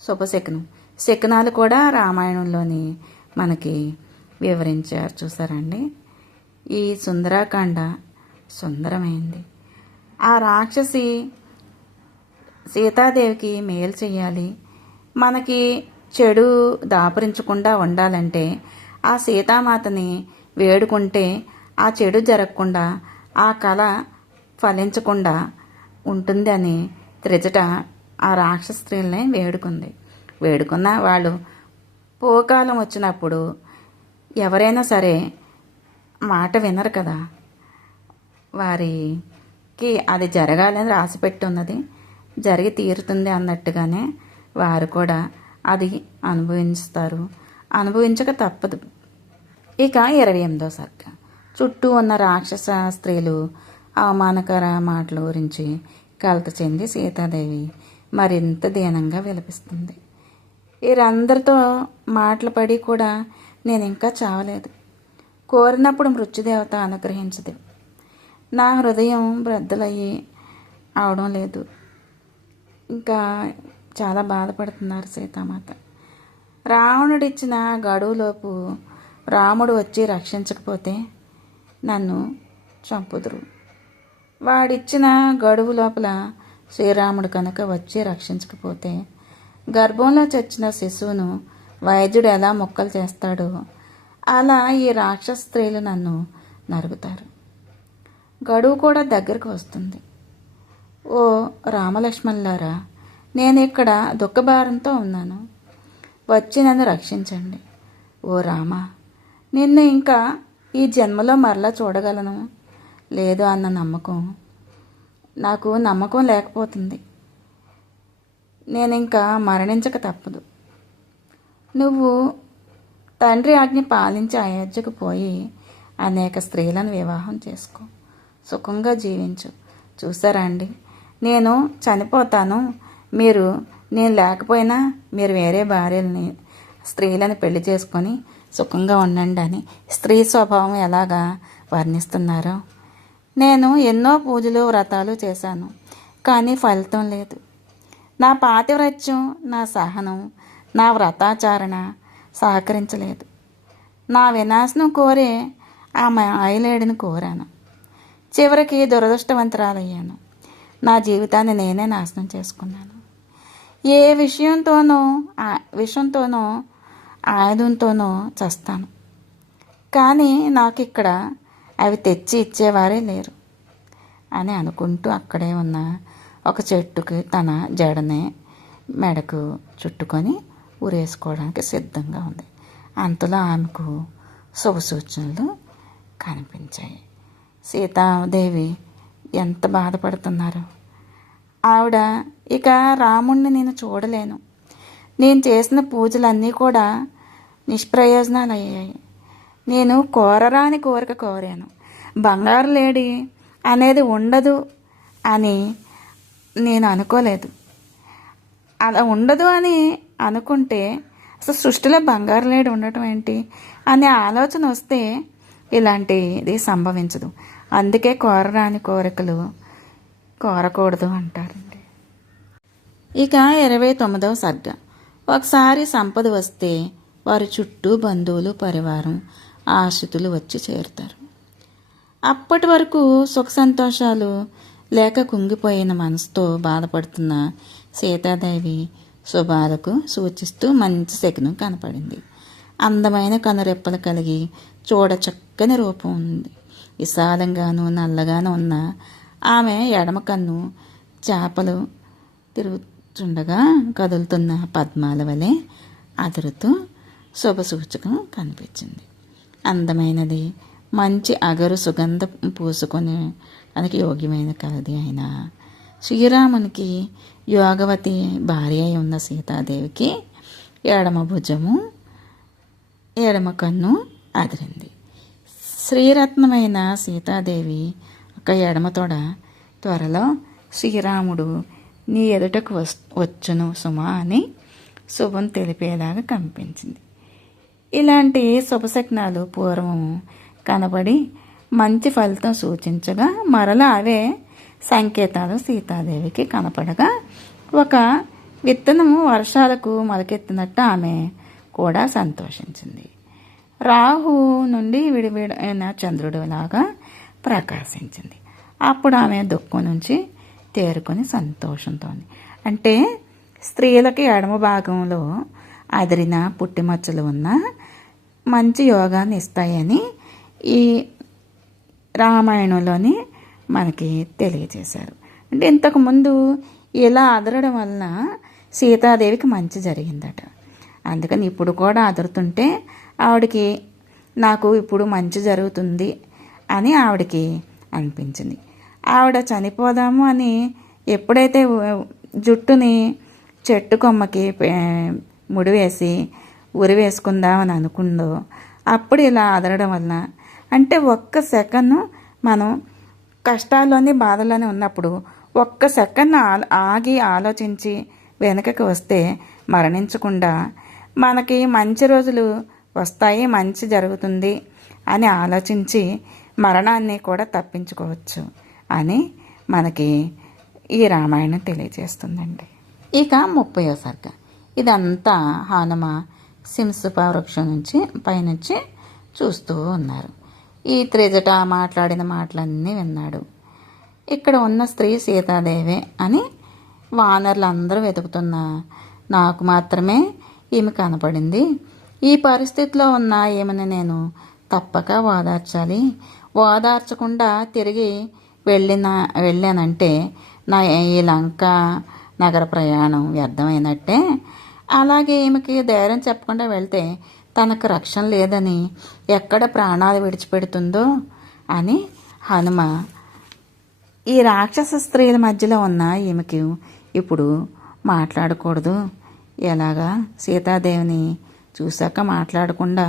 శుభశకునం. శకునాలు కూడా రామాయణంలోని మనకి వివరించారు. చూసారండి, ఈ సుందరాకాండ సుందరమైంది. ఆ రాక్షసి సీతాదేవికి మేలు చేయాలి, మనకి చెడు దాపురించకుండా ఉండాలంటే ఆ సీతామాతని వేడుకుంటే ఆ చెడు జరగకుండా ఆ కళ ఫలించకుండా ఉంటుంది అని త్రిజట ఆ రాక్షస స్త్రీలని వేడుకున్న వాళ్ళు పోకాలం వచ్చినప్పుడు ఎవరైనా సరే మాట వినరు కదా. వారికి అది జరగాలని రాసిపెట్టి ఉన్నది జరిగి తీరుతుంది అన్నట్టుగానే వారు కూడా అది అనుభవించక తప్పదు. ఇక 28వ సర్గ. చుట్టూ ఉన్న రాక్షస స్త్రీలు అవమానకర మాటల గురించి కలత చెంది సీతాదేవి మరింత దీనంగా విలపిస్తుంది. వీరందరితో మాటలు పడి కూడా నేను ఇంకా చావలేదు. కోరినప్పుడు మృత్యుదేవత అనుగ్రహించదు. నా హృదయం బ్రద్దలయ్యి అవడం లేదు. ఇంకా చాలా బాధపడుతున్నారు సీతామాత. రావణుడిచ్చిన గడువులోపు రాముడు వచ్చి రక్షించకపోతే నన్ను చంపుదురు. వాడిచ్చిన గడువు లోపల శ్రీరాముడు కనుక వచ్చి రక్షించకపోతే గర్భంలో చచ్చిన శిశువును వైద్యుడు ఎలా మొక్కలు చేస్తాడో అలా ఈ రాక్షస స్త్రీలు నన్ను నరుగుతారు. గడువు కూడా దగ్గరకు వస్తుంది. ఓ రామలక్ష్మణులారా, నేను ఇక్కడ దుఃఖభారంతో ఉన్నాను. వచ్చి నన్ను రక్షించండి. ఓ రామ, నిన్ను ఇంకా ఈ జన్మలో మరలా చూడగలను లేదు అన్న నాకు నమ్మకం లేకపోతుంది. నేను ఇంకా మరణించక తప్పదు. నువ్వు తండ్రి ఆజ్ఞ పాలించి అయోధ్యకు పోయి అనేక స్త్రీలను వివాహం చేసుకో, సుఖంగా జీవించు. చూసారా అండి, నేను చనిపోతాను, నేను లేకపోయినా మీరు వేరే స్త్రీలను పెళ్లి చేసుకొని సుఖంగా ఉండండి అని స్త్రీ స్వభావం ఎలాగా వర్ణిస్తున్నారో. నేను ఎన్నో పూజలు వ్రతాలు చేశాను, కానీ ఫలితం లేదు. నా పాతివ్రత్యం, నా సహనం, నా వ్రతాచారణ సహకరించలేదు. నా వినాశనం కోరే ఆ మాయలేడిని కోరాను. చివరికి దురదృష్టవంతురాలయ్యాను. నా జీవితాన్ని నేనే నాశనం చేసుకున్నాను. ఏ విషయంతోనో ఆయుధంతోనో చస్తాను. కానీ నాకు ఇక్కడ అవి తెచ్చి ఇచ్చేవారే లేరు అని అనుకుంటూ అక్కడే ఉన్న ఒక చెట్టుకి తన జడనే మెడకు చుట్టుకొని ఉరేసుకోవడానికి సిద్ధంగా ఉంది. అంతలో ఆమెకు శుభ సూచనలు కనిపించాయి. సీతాదేవి ఎంత బాధపడుతున్నారు. ఆవిడ ఇక రాముణ్ణి నేను చూడలేను. నేను చేసిన పూజలన్నీ కూడా నిష్ప్రయోజనాలు అయ్యాయి. నేను కోరరాని కోరిక కోరాను. బంగారు లేడి అనేది ఉండదు అని నేను అనుకోలేదు. అలా ఉండదు అని అనుకుంటే అసలు సృష్టిలో బంగారు లేడి ఉండటం ఏంటి అనే ఆలోచన వస్తే ఇలాంటిది సంభవించదు. అందుకే కోరరాని కోరికలు కోరకూడదు అంటారండి. ఇక 29వ సర్గ. ఒకసారి సంపద వస్తే వారి చుట్టూ బంధువులు, పరివారం, ఆశ్రితులు వచ్చి చేరుతారు. అప్పటి వరకు సుఖ సంతోషాలు లేక కుంగిపోయిన మనసుతో బాధపడుతున్న సీతాదేవి శుభాలకు సూచిస్తూ మంచి శకునం కనపడింది. అందమైన కనురెప్పలు కలిగి చూడ చక్కని రూపం ఉంది. విశాలంగాను నల్లగాను ఉన్న ఆమె ఎడమ కన్ను చేపలు తిరుగుతుండగా కదులుతున్న పద్మాల వలె అదురుతూ శుభసూచకం కనిపించింది. అందమైనది, మంచి అగరు సుగంధం పూసుకొని దానికి యోగ్యమైన కలది అయిన శ్రీరామునికి యోగవతి భార్య అయి ఉన్న సీతాదేవికి ఎడమ భుజము, ఎడమ కన్ను అదిరింది. శ్రీరత్నమైన సీతాదేవి ఒక ఎడమ తొడ త్వరలో శ్రీరాముడు నీ ఎదుటకు వచ్చును సుమా అని శుభం తెలిపేలాగా కనిపించింది. ఇలాంటి శుభశకునాలు పూర్వం కనబడి మంచి ఫలితం సూచించగా మరలా అవే సంకేతాలు సీతాదేవికి కనపడగా ఒక విత్తనము వర్షాలకు మొలకెత్తినట్టు ఆమె కూడా సంతోషించింది. రాహు నుండి విడివిడైన చంద్రుడిలాగా ప్రకాశించింది. అప్పుడు ఆమె దుఃఖం నుంచి తేరుకొని సంతోషంతో అంటే స్త్రీలకి ఎడమ భాగంలో అదిరిన పుట్టిమచ్చలు ఉన్న మంచి యోగాన్ని ఇస్తాయని ఈ రామాయణంలోని మనకి తెలియజేశారు. అంటే ఇంతకుముందు ఇలా అదరడం వలన సీతాదేవికి మంచి జరిగిందట. అందుకని ఇప్పుడు కూడా అదురుతుంటే ఆవిడకి నాకు ఇప్పుడు మంచి జరుగుతుంది అని ఆవిడకి అనిపించింది. ఆవిడ చనిపోదాము అని ఎప్పుడైతే జుట్టుని చెట్టు కొమ్మకి ముడివేసి ఉరి వేసుకుందామని అనుకుందో అప్పుడు ఇలా అదరడం వలన అంటే ఒక్క సెకండ్ మనం కష్టాల్లోని బాధల్లోనే ఉన్నప్పుడు ఒక్క సెకండ్ ఆగి ఆలోచించి వెనకకి వస్తే మరణించకుండా మనకి మంచి రోజులు వస్తాయి, మంచి జరుగుతుంది అని ఆలోచించి మరణాన్ని కూడా తప్పించుకోవచ్చు అని మనకి ఈ రామాయణం తెలియజేస్తుందండి. ఇక 30వ సర్గ. ఇదంతా హనుమ సింసుప వృక్షం నుంచి పైనుంచి చూస్తూ ఉన్నారు. ఈ త్రిజట మాట్లాడిన మాటలన్నీ విన్నాడు. ఇక్కడ ఉన్న స్త్రీ సీతాదేవే అని వానరులందరూ వెతుకుతున్నా నాకు మాత్రమే ఈమె కనపడింది. ఈ పరిస్థితిలో ఉన్న ఈమెను నేను తప్పక ఓదార్చాలి. ఓదార్చకుండా తిరిగి వెళ్ళానంటే నా ఈ లంక నగర ప్రయాణం వ్యర్థమైనట్టే. అలాగే ఈమెకి ధైర్యం చెప్పకుండా వెళ్తే తనకు రక్షణ లేదని ఎక్కడ ప్రాణాలు విడిచిపెడుతుందో అని హనుమ ఈ రాక్షస స్త్రీల మధ్యలో ఉన్న ఈమెకి ఇప్పుడు మాట్లాడకూడదు. ఎలాగా సీతాదేవిని చూశాక మాట్లాడకుండా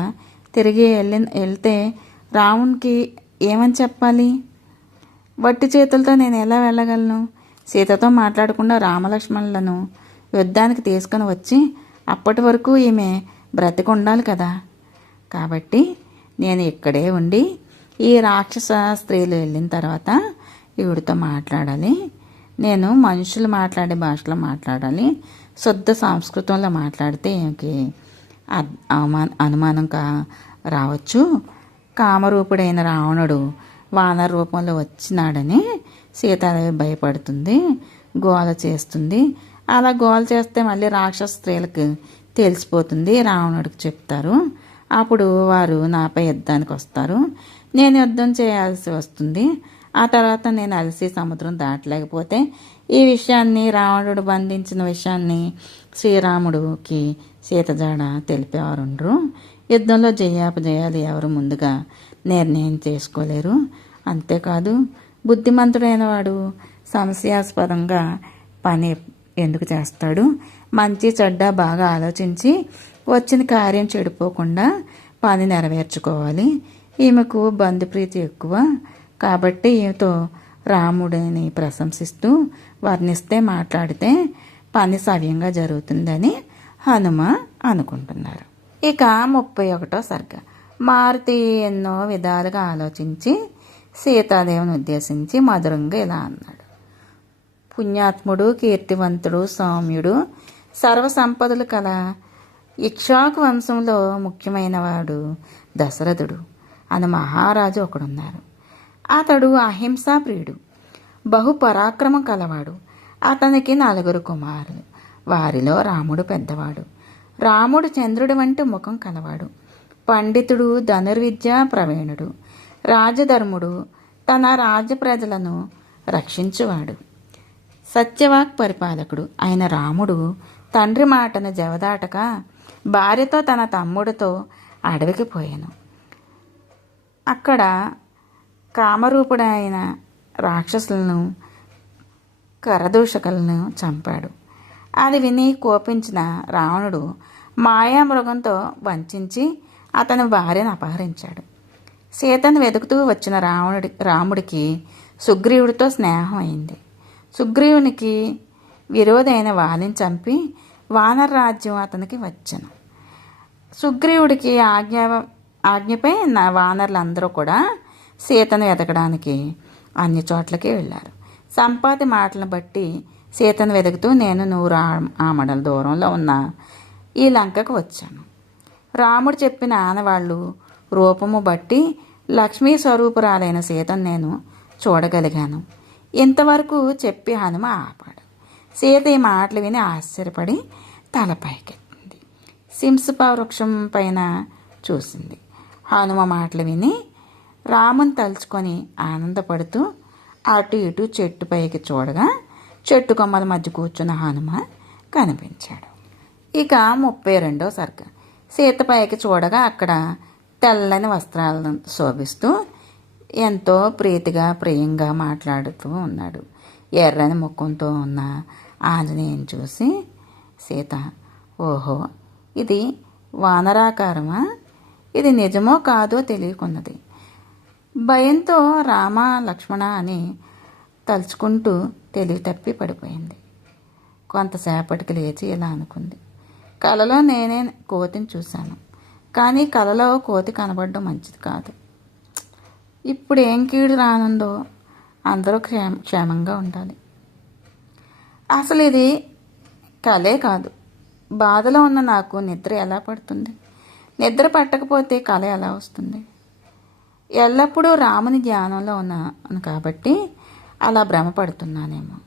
తిరిగి వెళ్తే రావణ్కి ఏమని చెప్పాలి? వట్టి చేతులతో నేను ఎలా వెళ్ళగలను? సీతతో మాట్లాడకుండా రామలక్ష్మణులను యుద్ధానికి తీసుకొని వచ్చి అప్పటి వరకు ఈమె బ్రతికుండాలి కదా. కాబట్టి నేను ఇక్కడే ఉండి ఈ రాక్షస స్త్రీలు వెళ్ళిన తర్వాత ఈవిడితో మాట్లాడాలి. నేను మనుషులు మాట్లాడే భాషలో మాట్లాడాలి, శుద్ధ సంస్కృతంలో మాట్లాడితే ఈమెకి అనుమానం రావచ్చు. కామరూపుడైన రావణుడు వానర రూపంలో వచ్చినాడని సీతాదేవి భయపడుతుంది, గోల చేస్తుంది. అలా గోల చేస్తే మళ్ళీ రాక్షస స్త్రీలకు తెలిసిపోతుంది, రావణుడికి చెప్తారు. అప్పుడు వారు నాపై యుద్ధానికి వస్తారు, నేను యుద్ధం చేయాల్సి వస్తుంది. ఆ తర్వాత నేను అలసి సముద్రం దాటలేకపోతే ఈ విషయాన్ని, రావణుడు బంధించిన విషయాన్ని శ్రీరాముడికి సీతజాడ తెలిపేవారుండ్రు. యుద్ధంలో జయాపజయాలు ఎవరు ముందుగా నిర్ణయం చేసుకోలేరు. అంతేకాదు, బుద్ధిమంతుడైన వాడు సంశయాస్పదంగా పని ఎందుకు చేస్తాడు? మంచి చెడ్డ బాగా ఆలోచించి వచ్చిన కార్యం చెడిపోకుండా పని నెరవేర్చుకోవాలి. ఈమెకు బంధుప్రీతి ఎక్కువ కాబట్టి ఈమెతో రాముడిని ప్రశంసిస్తూ వర్ణిస్తే మాట్లాడితే పని సవ్యంగా జరుగుతుందని హనుమ అనుకుంటున్నారు. ఇక 31వ సర్గ. మారుతి ఎన్నో విధాలుగా ఆలోచించి సీతాదేవిని ఉద్దేశించి మధురంగా ఇలా అన్నాడు. పుణ్యాత్ముడు, కీర్తివంతుడు, సౌమ్యుడు, సర్వసంపదలు కల ఇక్ష్వాకు వంశంలో ముఖ్యమైన వాడు దశరథుడు అని మహారాజు ఒకడున్నారు. అతడు అహింసా ప్రియుడు, బహుపరాక్రమం కలవాడు. అతనికి 4 కుమారులు. వారిలో రాముడు పెద్దవాడు. రాముడు చంద్రుడి వంటి ముఖం కలవాడు, పండితుడు, ధనుర్విద్యా ప్రవీణుడు, రాజధర్ముడు, తన రాజ్య ప్రజలను రక్షించువాడు, సత్యవాక్ పరిపాలకుడు అయిన రాముడు తండ్రి మాటను జవదాటక భార్యతో తన తమ్ముడితో అడవికి పోయాను. అక్కడ కామరూపుడైన రాక్షసులను, కరదూషకులను చంపాడు. అది విని కోపించిన రావణుడు మాయామృగంతో వంచి అతని భార్యను అపహరించాడు. సీతను వెతుకుతూ వచ్చిన రాముడికి సుగ్రీవుడితో స్నేహం అయింది. సుగ్రీవునికి విరోధైన వాలిని చంపి వానర రాజ్యం అతనికి వచ్చెను. సుగ్రీవుడికి ఆజ్ఞపై వానరులందరూ కూడా సీతను వెతకడానికి అన్ని చోట్లకి వెళ్ళారు. సంపాతి మాటలను బట్టి సీతను వెతుకుతూ నేను 100 ఆమడల దూరంలో ఉన్న ఈ లంకకు వచ్చాను. రాముడు చెప్పిన ఆనవాళ్ళు రూపము బట్టి లక్ష్మీ స్వరూపురాలైన సీతను నేను చూడగలిగాను. ఇంతవరకు చెప్పి హనుమ ఆపాడు. సీత ఈ మాటలు విని ఆశ్చర్యపడి తల పైకెత్తింది, సింసప వృక్షం పైన చూసింది. హనుమ మాటలు విని రాముని తలుచుకొని ఆనందపడుతూ అటు ఇటు చెట్టు పైకి చూడగా చెట్టు కొమ్మల మధ్య కూర్చున్న హనుమ కనిపించాడు. ఇక 32వ సర్గ. సీత పైకి చూడగా అక్కడ తెల్లని వస్త్రాలను శోభిస్తూ ఎంతో ప్రీతిగా ప్రియంగా మాట్లాడుతూ ఉన్నాడు. ఎర్రని ముఖంతో ఉన్న ఆంజనేయుని చూసి సీత, ఓహో, ఇది వానరాకారమా? ఇది నిజమో కాదో తెలియకున్నది. భయంతో రామ లక్ష్మణ అని తలుచుకుంటూ తెలివి తప్పి పడిపోయింది. కొంతసేపటికి లేచి ఇలా అనుకుంది, కలలో నేనే కోతిని చూశాను, కానీ కలలో కోతి కనబడడం మంచిది కాదు. ఇప్పుడు ఏం కీడు రానుందో, అందరూ క్షేమంగా ఉండాలి. అసలు ఇది కలే కాదు. బాధలో ఉన్న నాకు నిద్ర ఎలా పడుతుంది? నిద్ర పట్టకపోతే కళ ఎలా వస్తుంది? ఎల్లప్పుడూ రాముని ధ్యానంలో ఉన్నాను కాబట్టి అలా భ్రమపడుతున్నానేమో.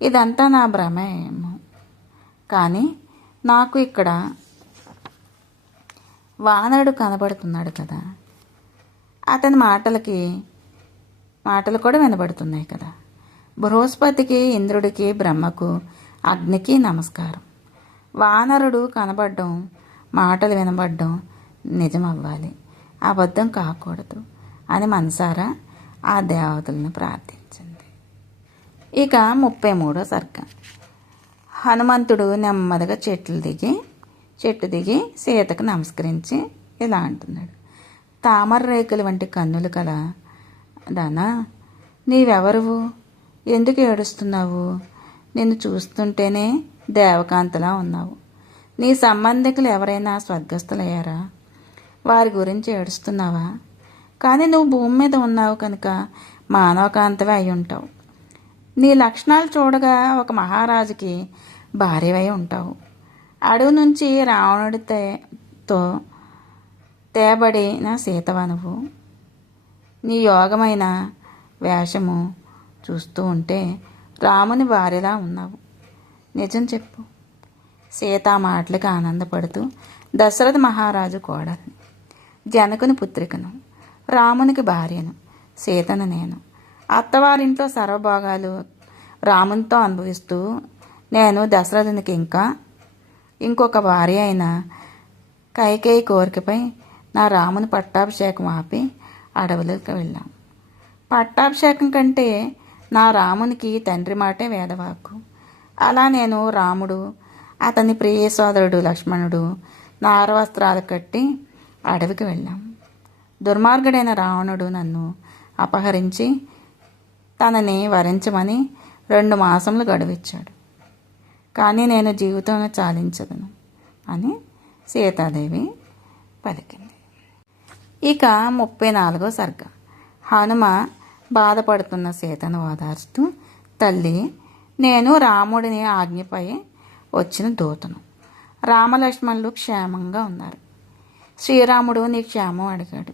ఇదంతా నా భ్రమే ఏమో. కానీ నాకు ఇక్కడ వానరుడు కనబడుతున్నాడు కదా, అతని మాటలు కూడా వినబడుతున్నాయి కదా. బృహస్పతికి, ఇంద్రుడికి, బ్రహ్మకు, అగ్నికి నమస్కారం. వానరుడు కనబడడం, మాటలు వినబడడం నిజం అవ్వాలి, అబద్ధం కాకూడదు అని మనసారా ఆ దేవతలను ప్రార్థించింది. ఇక 33వ సర్గ. హనుమంతుడు నెమ్మదిగా చెట్టు దిగి సీతకు నమస్కరించి ఇలా అంటున్నాడు. తామర రేకుల వంటి కన్నులు కల దానా, నీవెవరువు? ఎందుకు ఏడుస్తున్నావు? నిన్ను చూస్తుంటేనే దేవకాంతలా ఉన్నావు. నీ సంబంధికులు ఎవరైనా స్వర్గస్థులయ్యారా? వారి గురించి ఏడుస్తున్నావా? కానీ నువ్వు భూమి మీద ఉన్నావు కనుక మానవకాంతవే అయి ఉంటావు. నీ లక్షణాలు చూడగా ఒక మహారాజుకి భార్యవై ఉంటావు. అడవి నుంచి రావణుడితో తేబడిన సీతవ నువ్వు. నీ యోగమైన వేషము చూస్తూ ఉంటే రాముని భార్యలా ఉన్నావు. నిజం చెప్పు. సీత మాటలకు ఆనందపడుతూ, దశరథ మహారాజు కోడల్ని, జనకుని పుత్రికను, రామునికి భార్యను, సీతను నేను. అత్తవారింట్లో సర్వభోగాలు రామునితో అనుభవిస్తూ నేను దశరథునికి ఇంకొక భార్య అయిన కైకేయి కోరికపై నా రాముని పట్టాభిషేకం ఆపి అడవులకు వెళ్ళాం. పట్టాభిషేకం కంటే నా రామునికి తండ్రి మాటే వేదవాక్కు. అలా నేను, రాముడు, అతని ప్రియ సోదరుడు లక్ష్మణుడు నారవస్త్రాలు కట్టి అడవికి వెళ్ళాం. దుర్మార్గుడైన రావణుడు నన్ను అపహరించి తనని వరించమని 2 మాసములు గడువిచ్చాడు. కానీ నేను జీవితంలో చాలించదును అని సీతాదేవి పలికింది. ఇక 34వ సర్గ. హనుమ బాధపడుతున్న సీతను ఓదార్చుతూ, తల్లి, నేను రాముడిని ఆజ్ఞపై వచ్చిన దూతను. రామలక్ష్మణులు క్షేమంగా ఉన్నారు. శ్రీరాముడు నీ క్షేమం అడిగాడు.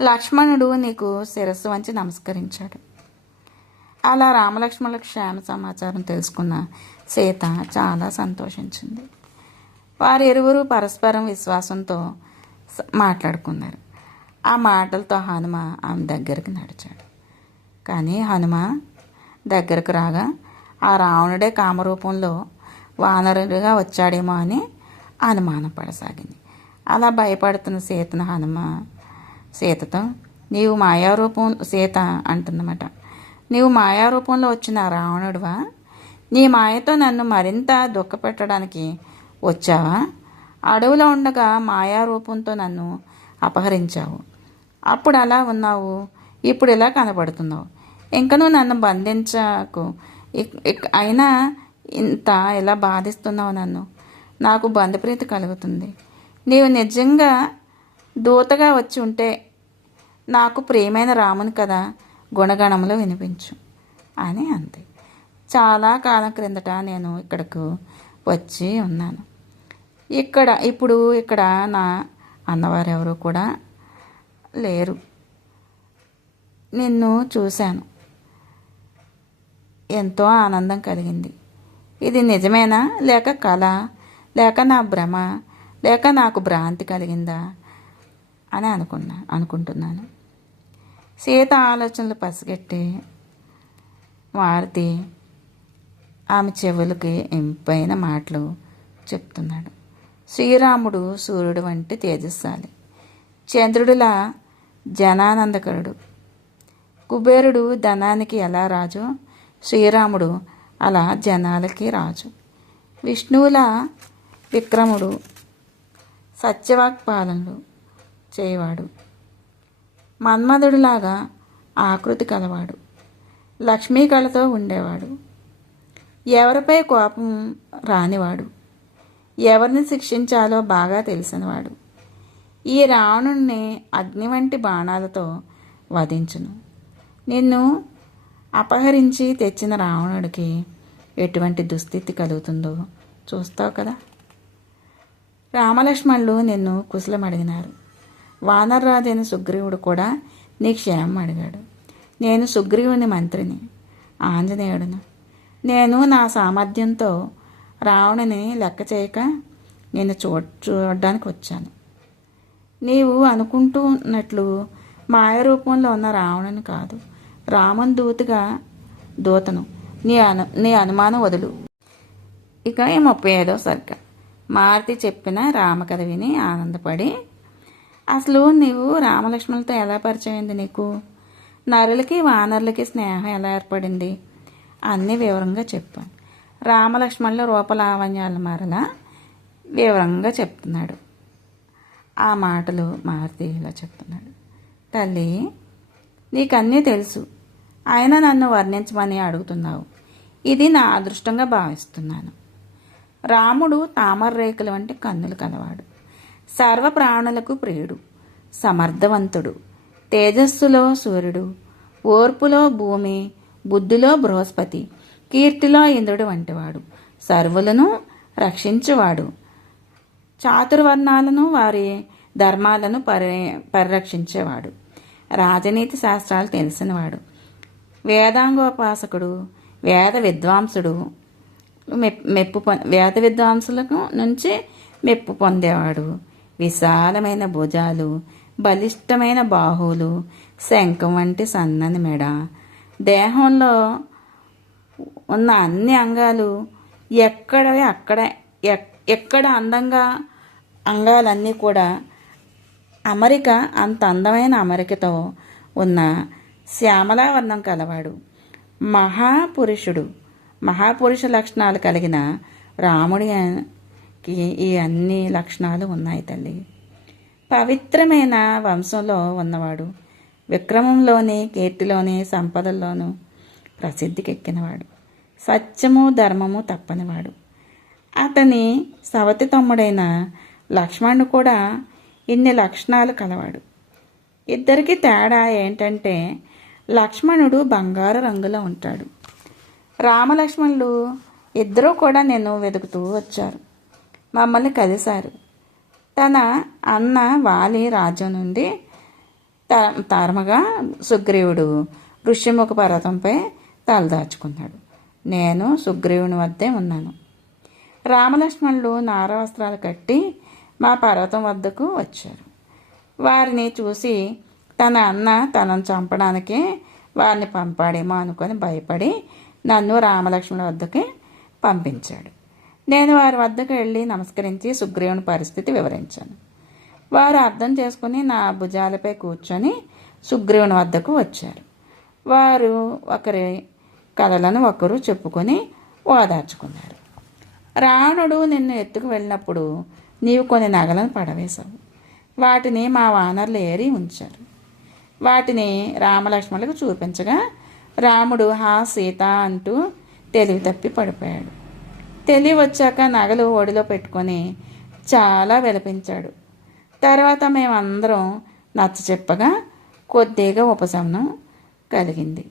లక్ష్మణుడు నీకు శిరస్సు వంచి నమస్కరించాడు. అలా రామలక్ష్మణుల క్షేమ సమాచారం తెలుసుకున్న సీత చాలా సంతోషించింది. వారిరువురు పరస్పరం విశ్వాసంతో మాట్లాడుకున్నారు. ఆ మాటలతో హనుమ ఆమె దగ్గరికి నడిచాడు. కానీ హనుమ దగ్గరకు రాగా ఆ రావణుడే కామరూపంలో వానరుడిగా వచ్చాడేమో అని అనుమానపడసాగింది. అలా భయపడుతున్న సీతను హనుమ సీతతో, నీవు మాయారూపం సీత అంటుందన్నమాట, నీవు మాయారూపంలో వచ్చిన రావణుడివా? నీ మాయతో నన్ను మరింత దుఃఖపెట్టడానికి వచ్చావా? అడవిలో ఉండగా మాయారూపంతో నన్ను అపహరించావు. అప్పుడు అలా ఉన్నావు, ఇప్పుడు ఇలా కనబడుతున్నావు. ఇంకనూ నన్ను బంధించకు. అయినా ఇంత ఇలా బాధిస్తున్నావు నన్ను. నాకు బంధుప్రీతి కలుగుతుంది. నీవు నిజంగా దూతగా వచ్చి ఉంటే నాకు ప్రియమైన రాముని కదా గుణగణములు వినిపించు అని అంది. చాలా కాలం క్రిందట నేను ఇక్కడకు వచ్చి ఉన్నాను. ఇప్పుడు ఇక్కడ నా అన్నవారెవరు కూడా లేరు. నిన్ను చూశాను, ఎంతో ఆనందం కలిగింది. ఇది నిజమేనా, లేక కళ, లేక నా భ్రమ, లేక నాకు భ్రాంతి కలిగిందా అని అనుకుంటున్నాను. సీత ఆలోచనలు పసిగట్టి మారుతి ఆమె చెవులకి ఇంపైన మాటలు చెప్తున్నాడు. శ్రీరాముడు సూర్యుడు వంటి తేజస్సాలి, చంద్రుడిలా జనానందకరుడు. కుబేరుడు ధనానికి ఎలా రాజు, శ్రీరాముడు అలా జనాలకి రాజు. విష్ణువులా విక్రముడు సత్యవాక్పాలనలు చేయవాడు. మన్మధుడిలాగా ఆకృతి కలవాడు. లక్ష్మీ కళతో ఉండేవాడు. ఎవరిపై కోపం రానివాడు. ఎవరిని శిక్షించాలో బాగా తెలిసినవాడు. ఈ రావణుణ్ణి అగ్ని వంటి బాణాలతో వధించును. నిన్ను అపహరించి తెచ్చిన రావణుడికి ఎటువంటి దుస్థితి కలుగుతుందో చూస్తావు కదా. రామలక్ష్మణులు నిన్ను కుశలం అడిగినారు. వానరరాజైన సుగ్రీవుడు కూడా నీ క్షేమం అడిగాడు. నేను సుగ్రీవుని మంత్రిని, ఆంజనేయుడును. నేను నా సామర్థ్యంతో రావణుని లెక్క చేయక నేను చూడడానికి వచ్చాను. నీవు అనుకుంటున్నట్లు మాయరూపంలో ఉన్న రావణుని కాదు, రామన్ దూతను. నీ అనుమానం వదులు. ఇక 35వ సర్గ. మారుతి చెప్పిన రామకథ విని ఆనందపడి, అసలు నీవు రామలక్ష్మణులతో ఎలా పరిచయమైంది, నీకు నరులకి వానరులకి స్నేహం ఎలా ఏర్పడింది అన్నీ వివరంగా చెప్పాను. రామలక్ష్మణుల రూపలావణ్యాల మరలా వివరంగా చెప్తున్నాడు. ఆ మాటలు మారుతి ఇలా చెప్తున్నాడు. తల్లి, నీకన్నీ తెలుసు, ఆయన నన్ను వర్ణించమని అడుగుతున్నావు. ఇది నా అదృష్టంగా భావిస్తున్నాను. రాముడు తామర రేకుల వంటి కన్నులు కలవాడు. సర్వ ప్రాణులకు ప్రియుడు, సమర్థవంతుడు, తేజస్సులో సూర్యుడు, ఓర్పులో భూమి, బుద్ధిలో బృహస్పతి, కీర్తిలో ఇంద్రుడు వంటివాడు, సర్వులను రక్షించువాడు, చాతుర్వర్ణాలను వారి ధర్మాలను పరిరక్షించేవాడు, రాజనీతి శాస్త్రాలు తెలిసినవాడు, వేదాంగోపాసకుడు, వేద విద్వాంసుడు, వేద విద్వాంసులకు నుంచి మెప్పు పొందేవాడు, విశాలమైన భుజాలు, బలిష్టమైన బాహువులు, శంఖం వంటి సన్నని మెడ, దేహంలో ఉన్న అన్ని అంగాలు ఎక్కడ అందంగా అంగాలన్నీ కూడా అమరిక, అంత అందమైన అమరికతో ఉన్న శ్యామలావర్ణం కలవాడు, మహాపురుష లక్షణాలు కలిగిన రాముడికి ఈ అన్ని లక్షణాలు ఉన్నాయి తల్లి. పవిత్రమైన వంశంలో ఉన్నవాడు, విక్రమంలోని, కీర్తిలోని, సంపదల్లోనూ ప్రసిద్ధికెక్కినవాడు, సత్యము ధర్మము తప్పనివాడు. అతని సవతి తమ్ముడైన లక్ష్మణుడు కూడా ఇన్ని లక్షణాలు కలవాడు. ఇద్దరికి తేడా ఏంటంటే లక్ష్మణుడు బంగారు రంగులో ఉంటాడు. రామలక్ష్మణులు ఇద్దరూ కూడా నేను వెతుకుతూ వచ్చారు, మమ్మల్ని కలిశారు. తన అన్న వాలి రాజ్యం నుండి తరమగా సుగ్రీవుడు ఋష్యముఖ పర్వతంపై తలదాచుకున్నాడు. నేను సుగ్రీవుని వద్దే ఉన్నాను. రామలక్ష్మణులు నారవస్త్రాలు కట్టి మా పర్వతం వద్దకు వచ్చారు. వారిని చూసి తన అన్న తనను చంపడానికి వారిని పంపాడేమో అనుకొని భయపడి నన్ను రామలక్ష్మణుల వద్దకి పంపించాడు. నేను వారి వద్దకు వెళ్ళి నమస్కరించి సుగ్రీవుని పరిస్థితి వివరించాను. వారు అర్థం చేసుకుని నా భుజాలపై కూర్చొని సుగ్రీవుని వద్దకు వచ్చారు. వారు ఒకరి కథలను ఒకరు చెప్పుకొని ఓదార్చుకున్నారు. రావణుడు నిన్ను ఎత్తుకు వెళ్ళినప్పుడు నీవు కొన్ని నగలను పడవేశావు. వాటిని మా వానరులు ఏరి ఉంచారు. వాటిని రామలక్ష్మణులకు చూపించగా రాముడు హా సీత అంటూ తెలివి తప్పి పడిపోయాడు. తెలివి వచ్చాక నగలు ఒడిలో పెట్టుకొని చాలా విలపించాడు. తర్వాత మేమందరం నచ్చ చెప్పగా కొద్దిగా ఉపశమనం కలిగింది.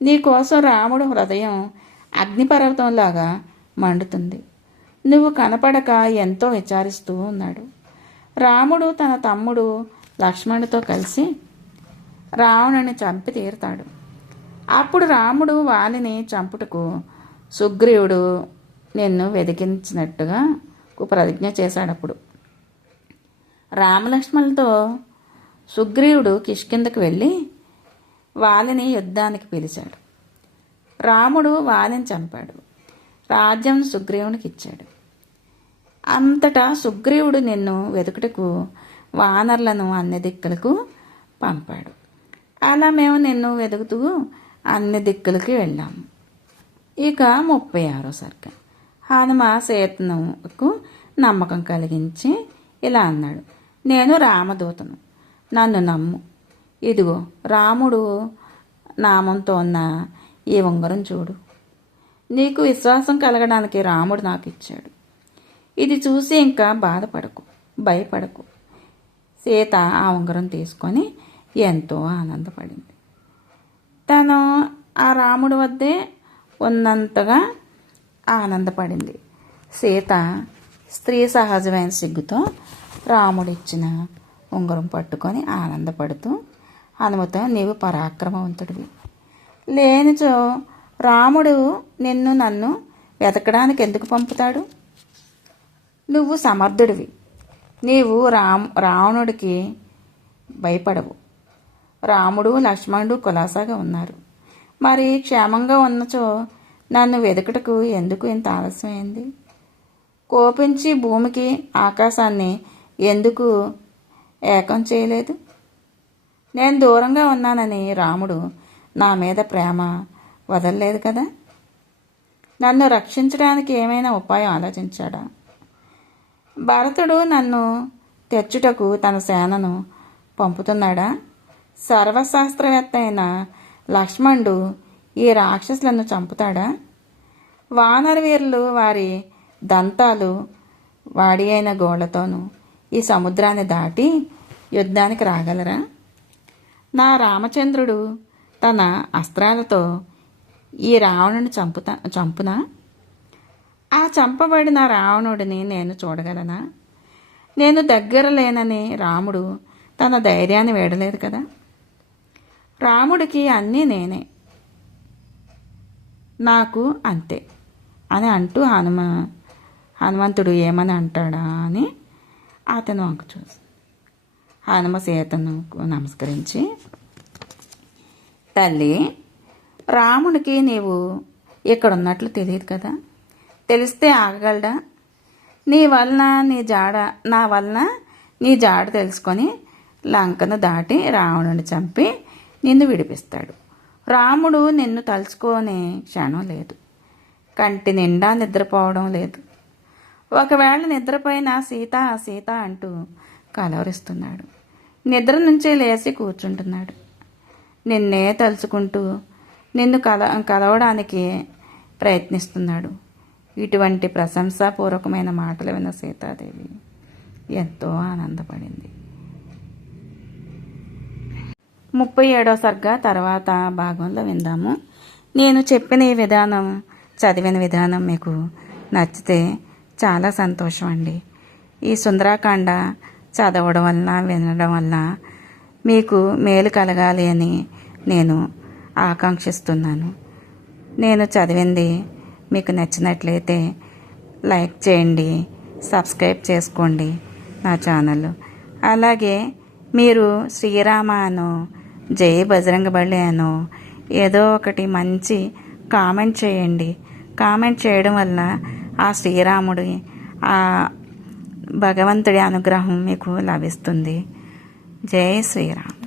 నీకోసం రాముడు హృదయం అగ్నిపర్వతంలాగా మండుతుంది. నువ్వు కనపడక ఎంతో విచారిస్తూ ఉన్నాడు. రాముడు తన తమ్ముడు లక్ష్మణుడితో కలిసి రావణుని చంపి తీరుతాడు. అప్పుడు రాముడు వాలిని చంపుటకు సుగ్రీవుడు నిన్ను వెదికించినట్టుగా ప్రతిజ్ఞ చేశాడప్పుడు. రామలక్ష్మణులతో సుగ్రీవుడు కిష్కిందకు వెళ్ళి వాలిని యుద్ధానికి పిలిచాడు. రాముడు వాలిని చంపాడు. రాజ్యం సుగ్రీవునికి ఇచ్చాడు. అంతటా సుగ్రీవుడు నిన్ను వెతుకుటకు వానరులను అన్ని దిక్కులకు పంపాడు. అలా మేము నిన్ను వెతుకుతూ అన్ని దిక్కులకి వెళ్ళాము. ఇక 36వ సర్గం. హనుమ సీతకు నమ్మకం కలిగించి ఇలా అన్నాడు, నేను రామదూతను, నన్ను నమ్ము. ఇదిగో రాముడు నామంతో ఉన్న ఈ ఉంగరం చూడు. నీకు విశ్వాసం కలగడానికి రాముడు నాకు ఇచ్చాడు. ఇది చూసి ఇంకా బాధపడకు, భయపడకు. సీత ఆ ఉంగరం తీసుకొని ఎంతో ఆనందపడింది. తను ఆ రాముడి వద్దే ఉన్నంతగా ఆనందపడింది. సీత స్త్రీ సహజమైన సిగ్గుతో రాముడిచ్చిన ఉంగరం పట్టుకొని ఆనందపడుతూ హనుమతో, నీవు పరాక్రమవంతుడివి, లేనిచో రాముడు నన్ను వెతకడానికి ఎందుకు పంపుతాడు? నువ్వు సమర్థుడివి, నీవు రావణుడికి భయపడవు. రాముడు లక్ష్మణుడు కులాసాగా ఉన్నారు. మరి క్షేమంగా ఉన్నచో నన్ను వెతుకుటకు ఎందుకు ఇంత ఆలస్యమైంది? కోపించి భూమికి ఆకాశాన్ని ఎందుకు ఏకం చేయలేదు? నేను దూరంగా ఉన్నానని రాముడు నా మీద ప్రేమ వదలలేదు కదా. నన్ను రక్షించడానికి ఏమైనా ఉపాయం ఆలోచించాడా? భరతుడు నన్ను తెచ్చుటకు తన సేనను పంపుతున్నాడా? సర్వశాస్త్రవేత్త అయిన లక్ష్మణుడు ఈ రాక్షసులను చంపుతాడా? వానరవీరులు వారి దంతాలు వాడి అయిన గోళ్లతోనూ ఈ సముద్రాన్ని దాటి యుద్ధానికి రాగలరా? నా రామచంద్రుడు తన అస్త్రాలతో ఈ రావణుని చంపునా? ఆ చంపబడిన రావణుడిని నేను చూడగలనా? నేను దగ్గర లేనని రాముడు తన ధైర్యాన్ని వేడలేదు కదా. రాముడికి అన్నీ నేనే, నాకు అంతే అని అంటూ హనుమంతుడు ఏమని అంటాడా అని అతను వంక చూసి హనుమ సీతను నమస్కరించి, తల్లి, రాముడికి నీవు ఇక్కడ ఉన్నట్లు తెలియదు కదా. తెలిస్తే ఆగగలడా? నా వలన నీ జాడ తెలుసుకొని లంకను దాటి రావణుని చంపి నిన్ను విడిపిస్తాడు. రాముడు నిన్ను తలుచుకోనే క్షణం లేదు, కంటి నిండా నిద్రపోవడం లేదు. ఒకవేళ నిద్రపోయిన సీత సీత అంటూ కలవరిస్తున్నాడు. నిద్ర నుంచి లేచి కూర్చుంటున్నాడు. నిన్నే తలుచుకుంటూ నిన్ను కలవడానికి ప్రయత్నిస్తున్నాడు. ఇటువంటి ప్రశంసాపూర్వకమైన మాటలు విన్న సీతాదేవి ఎంతో ఆనందపడింది. 37వ సర్గ తర్వాత భాగంలో విందాము. నేను చెప్పిన ఈ విధానం, చదివిన విధానం మీకు నచ్చితే చాలా సంతోషం అండి. ఈ సుందరాకాండ చదవడం వలన, వినడం వలన మీకు మేలు కలగాలి అని నేను ఆకాంక్షిస్తున్నాను. నేను చదివింది మీకు నచ్చినట్లయితే లైక్ చేయండి, సబ్స్క్రైబ్ చేసుకోండి నా ఛానల్. అలాగే మీరు శ్రీరామ అనో, జై బజరంగబలి అనో ఏదో ఒకటి మంచి కామెంట్ చేయండి. కామెంట్ చేయడం వల్ల ఆ శ్రీరాముడి, ఆ భగవంతుడి అనుగ్రహం మీకు లభిస్తుంది. జై శ్రీరామ్.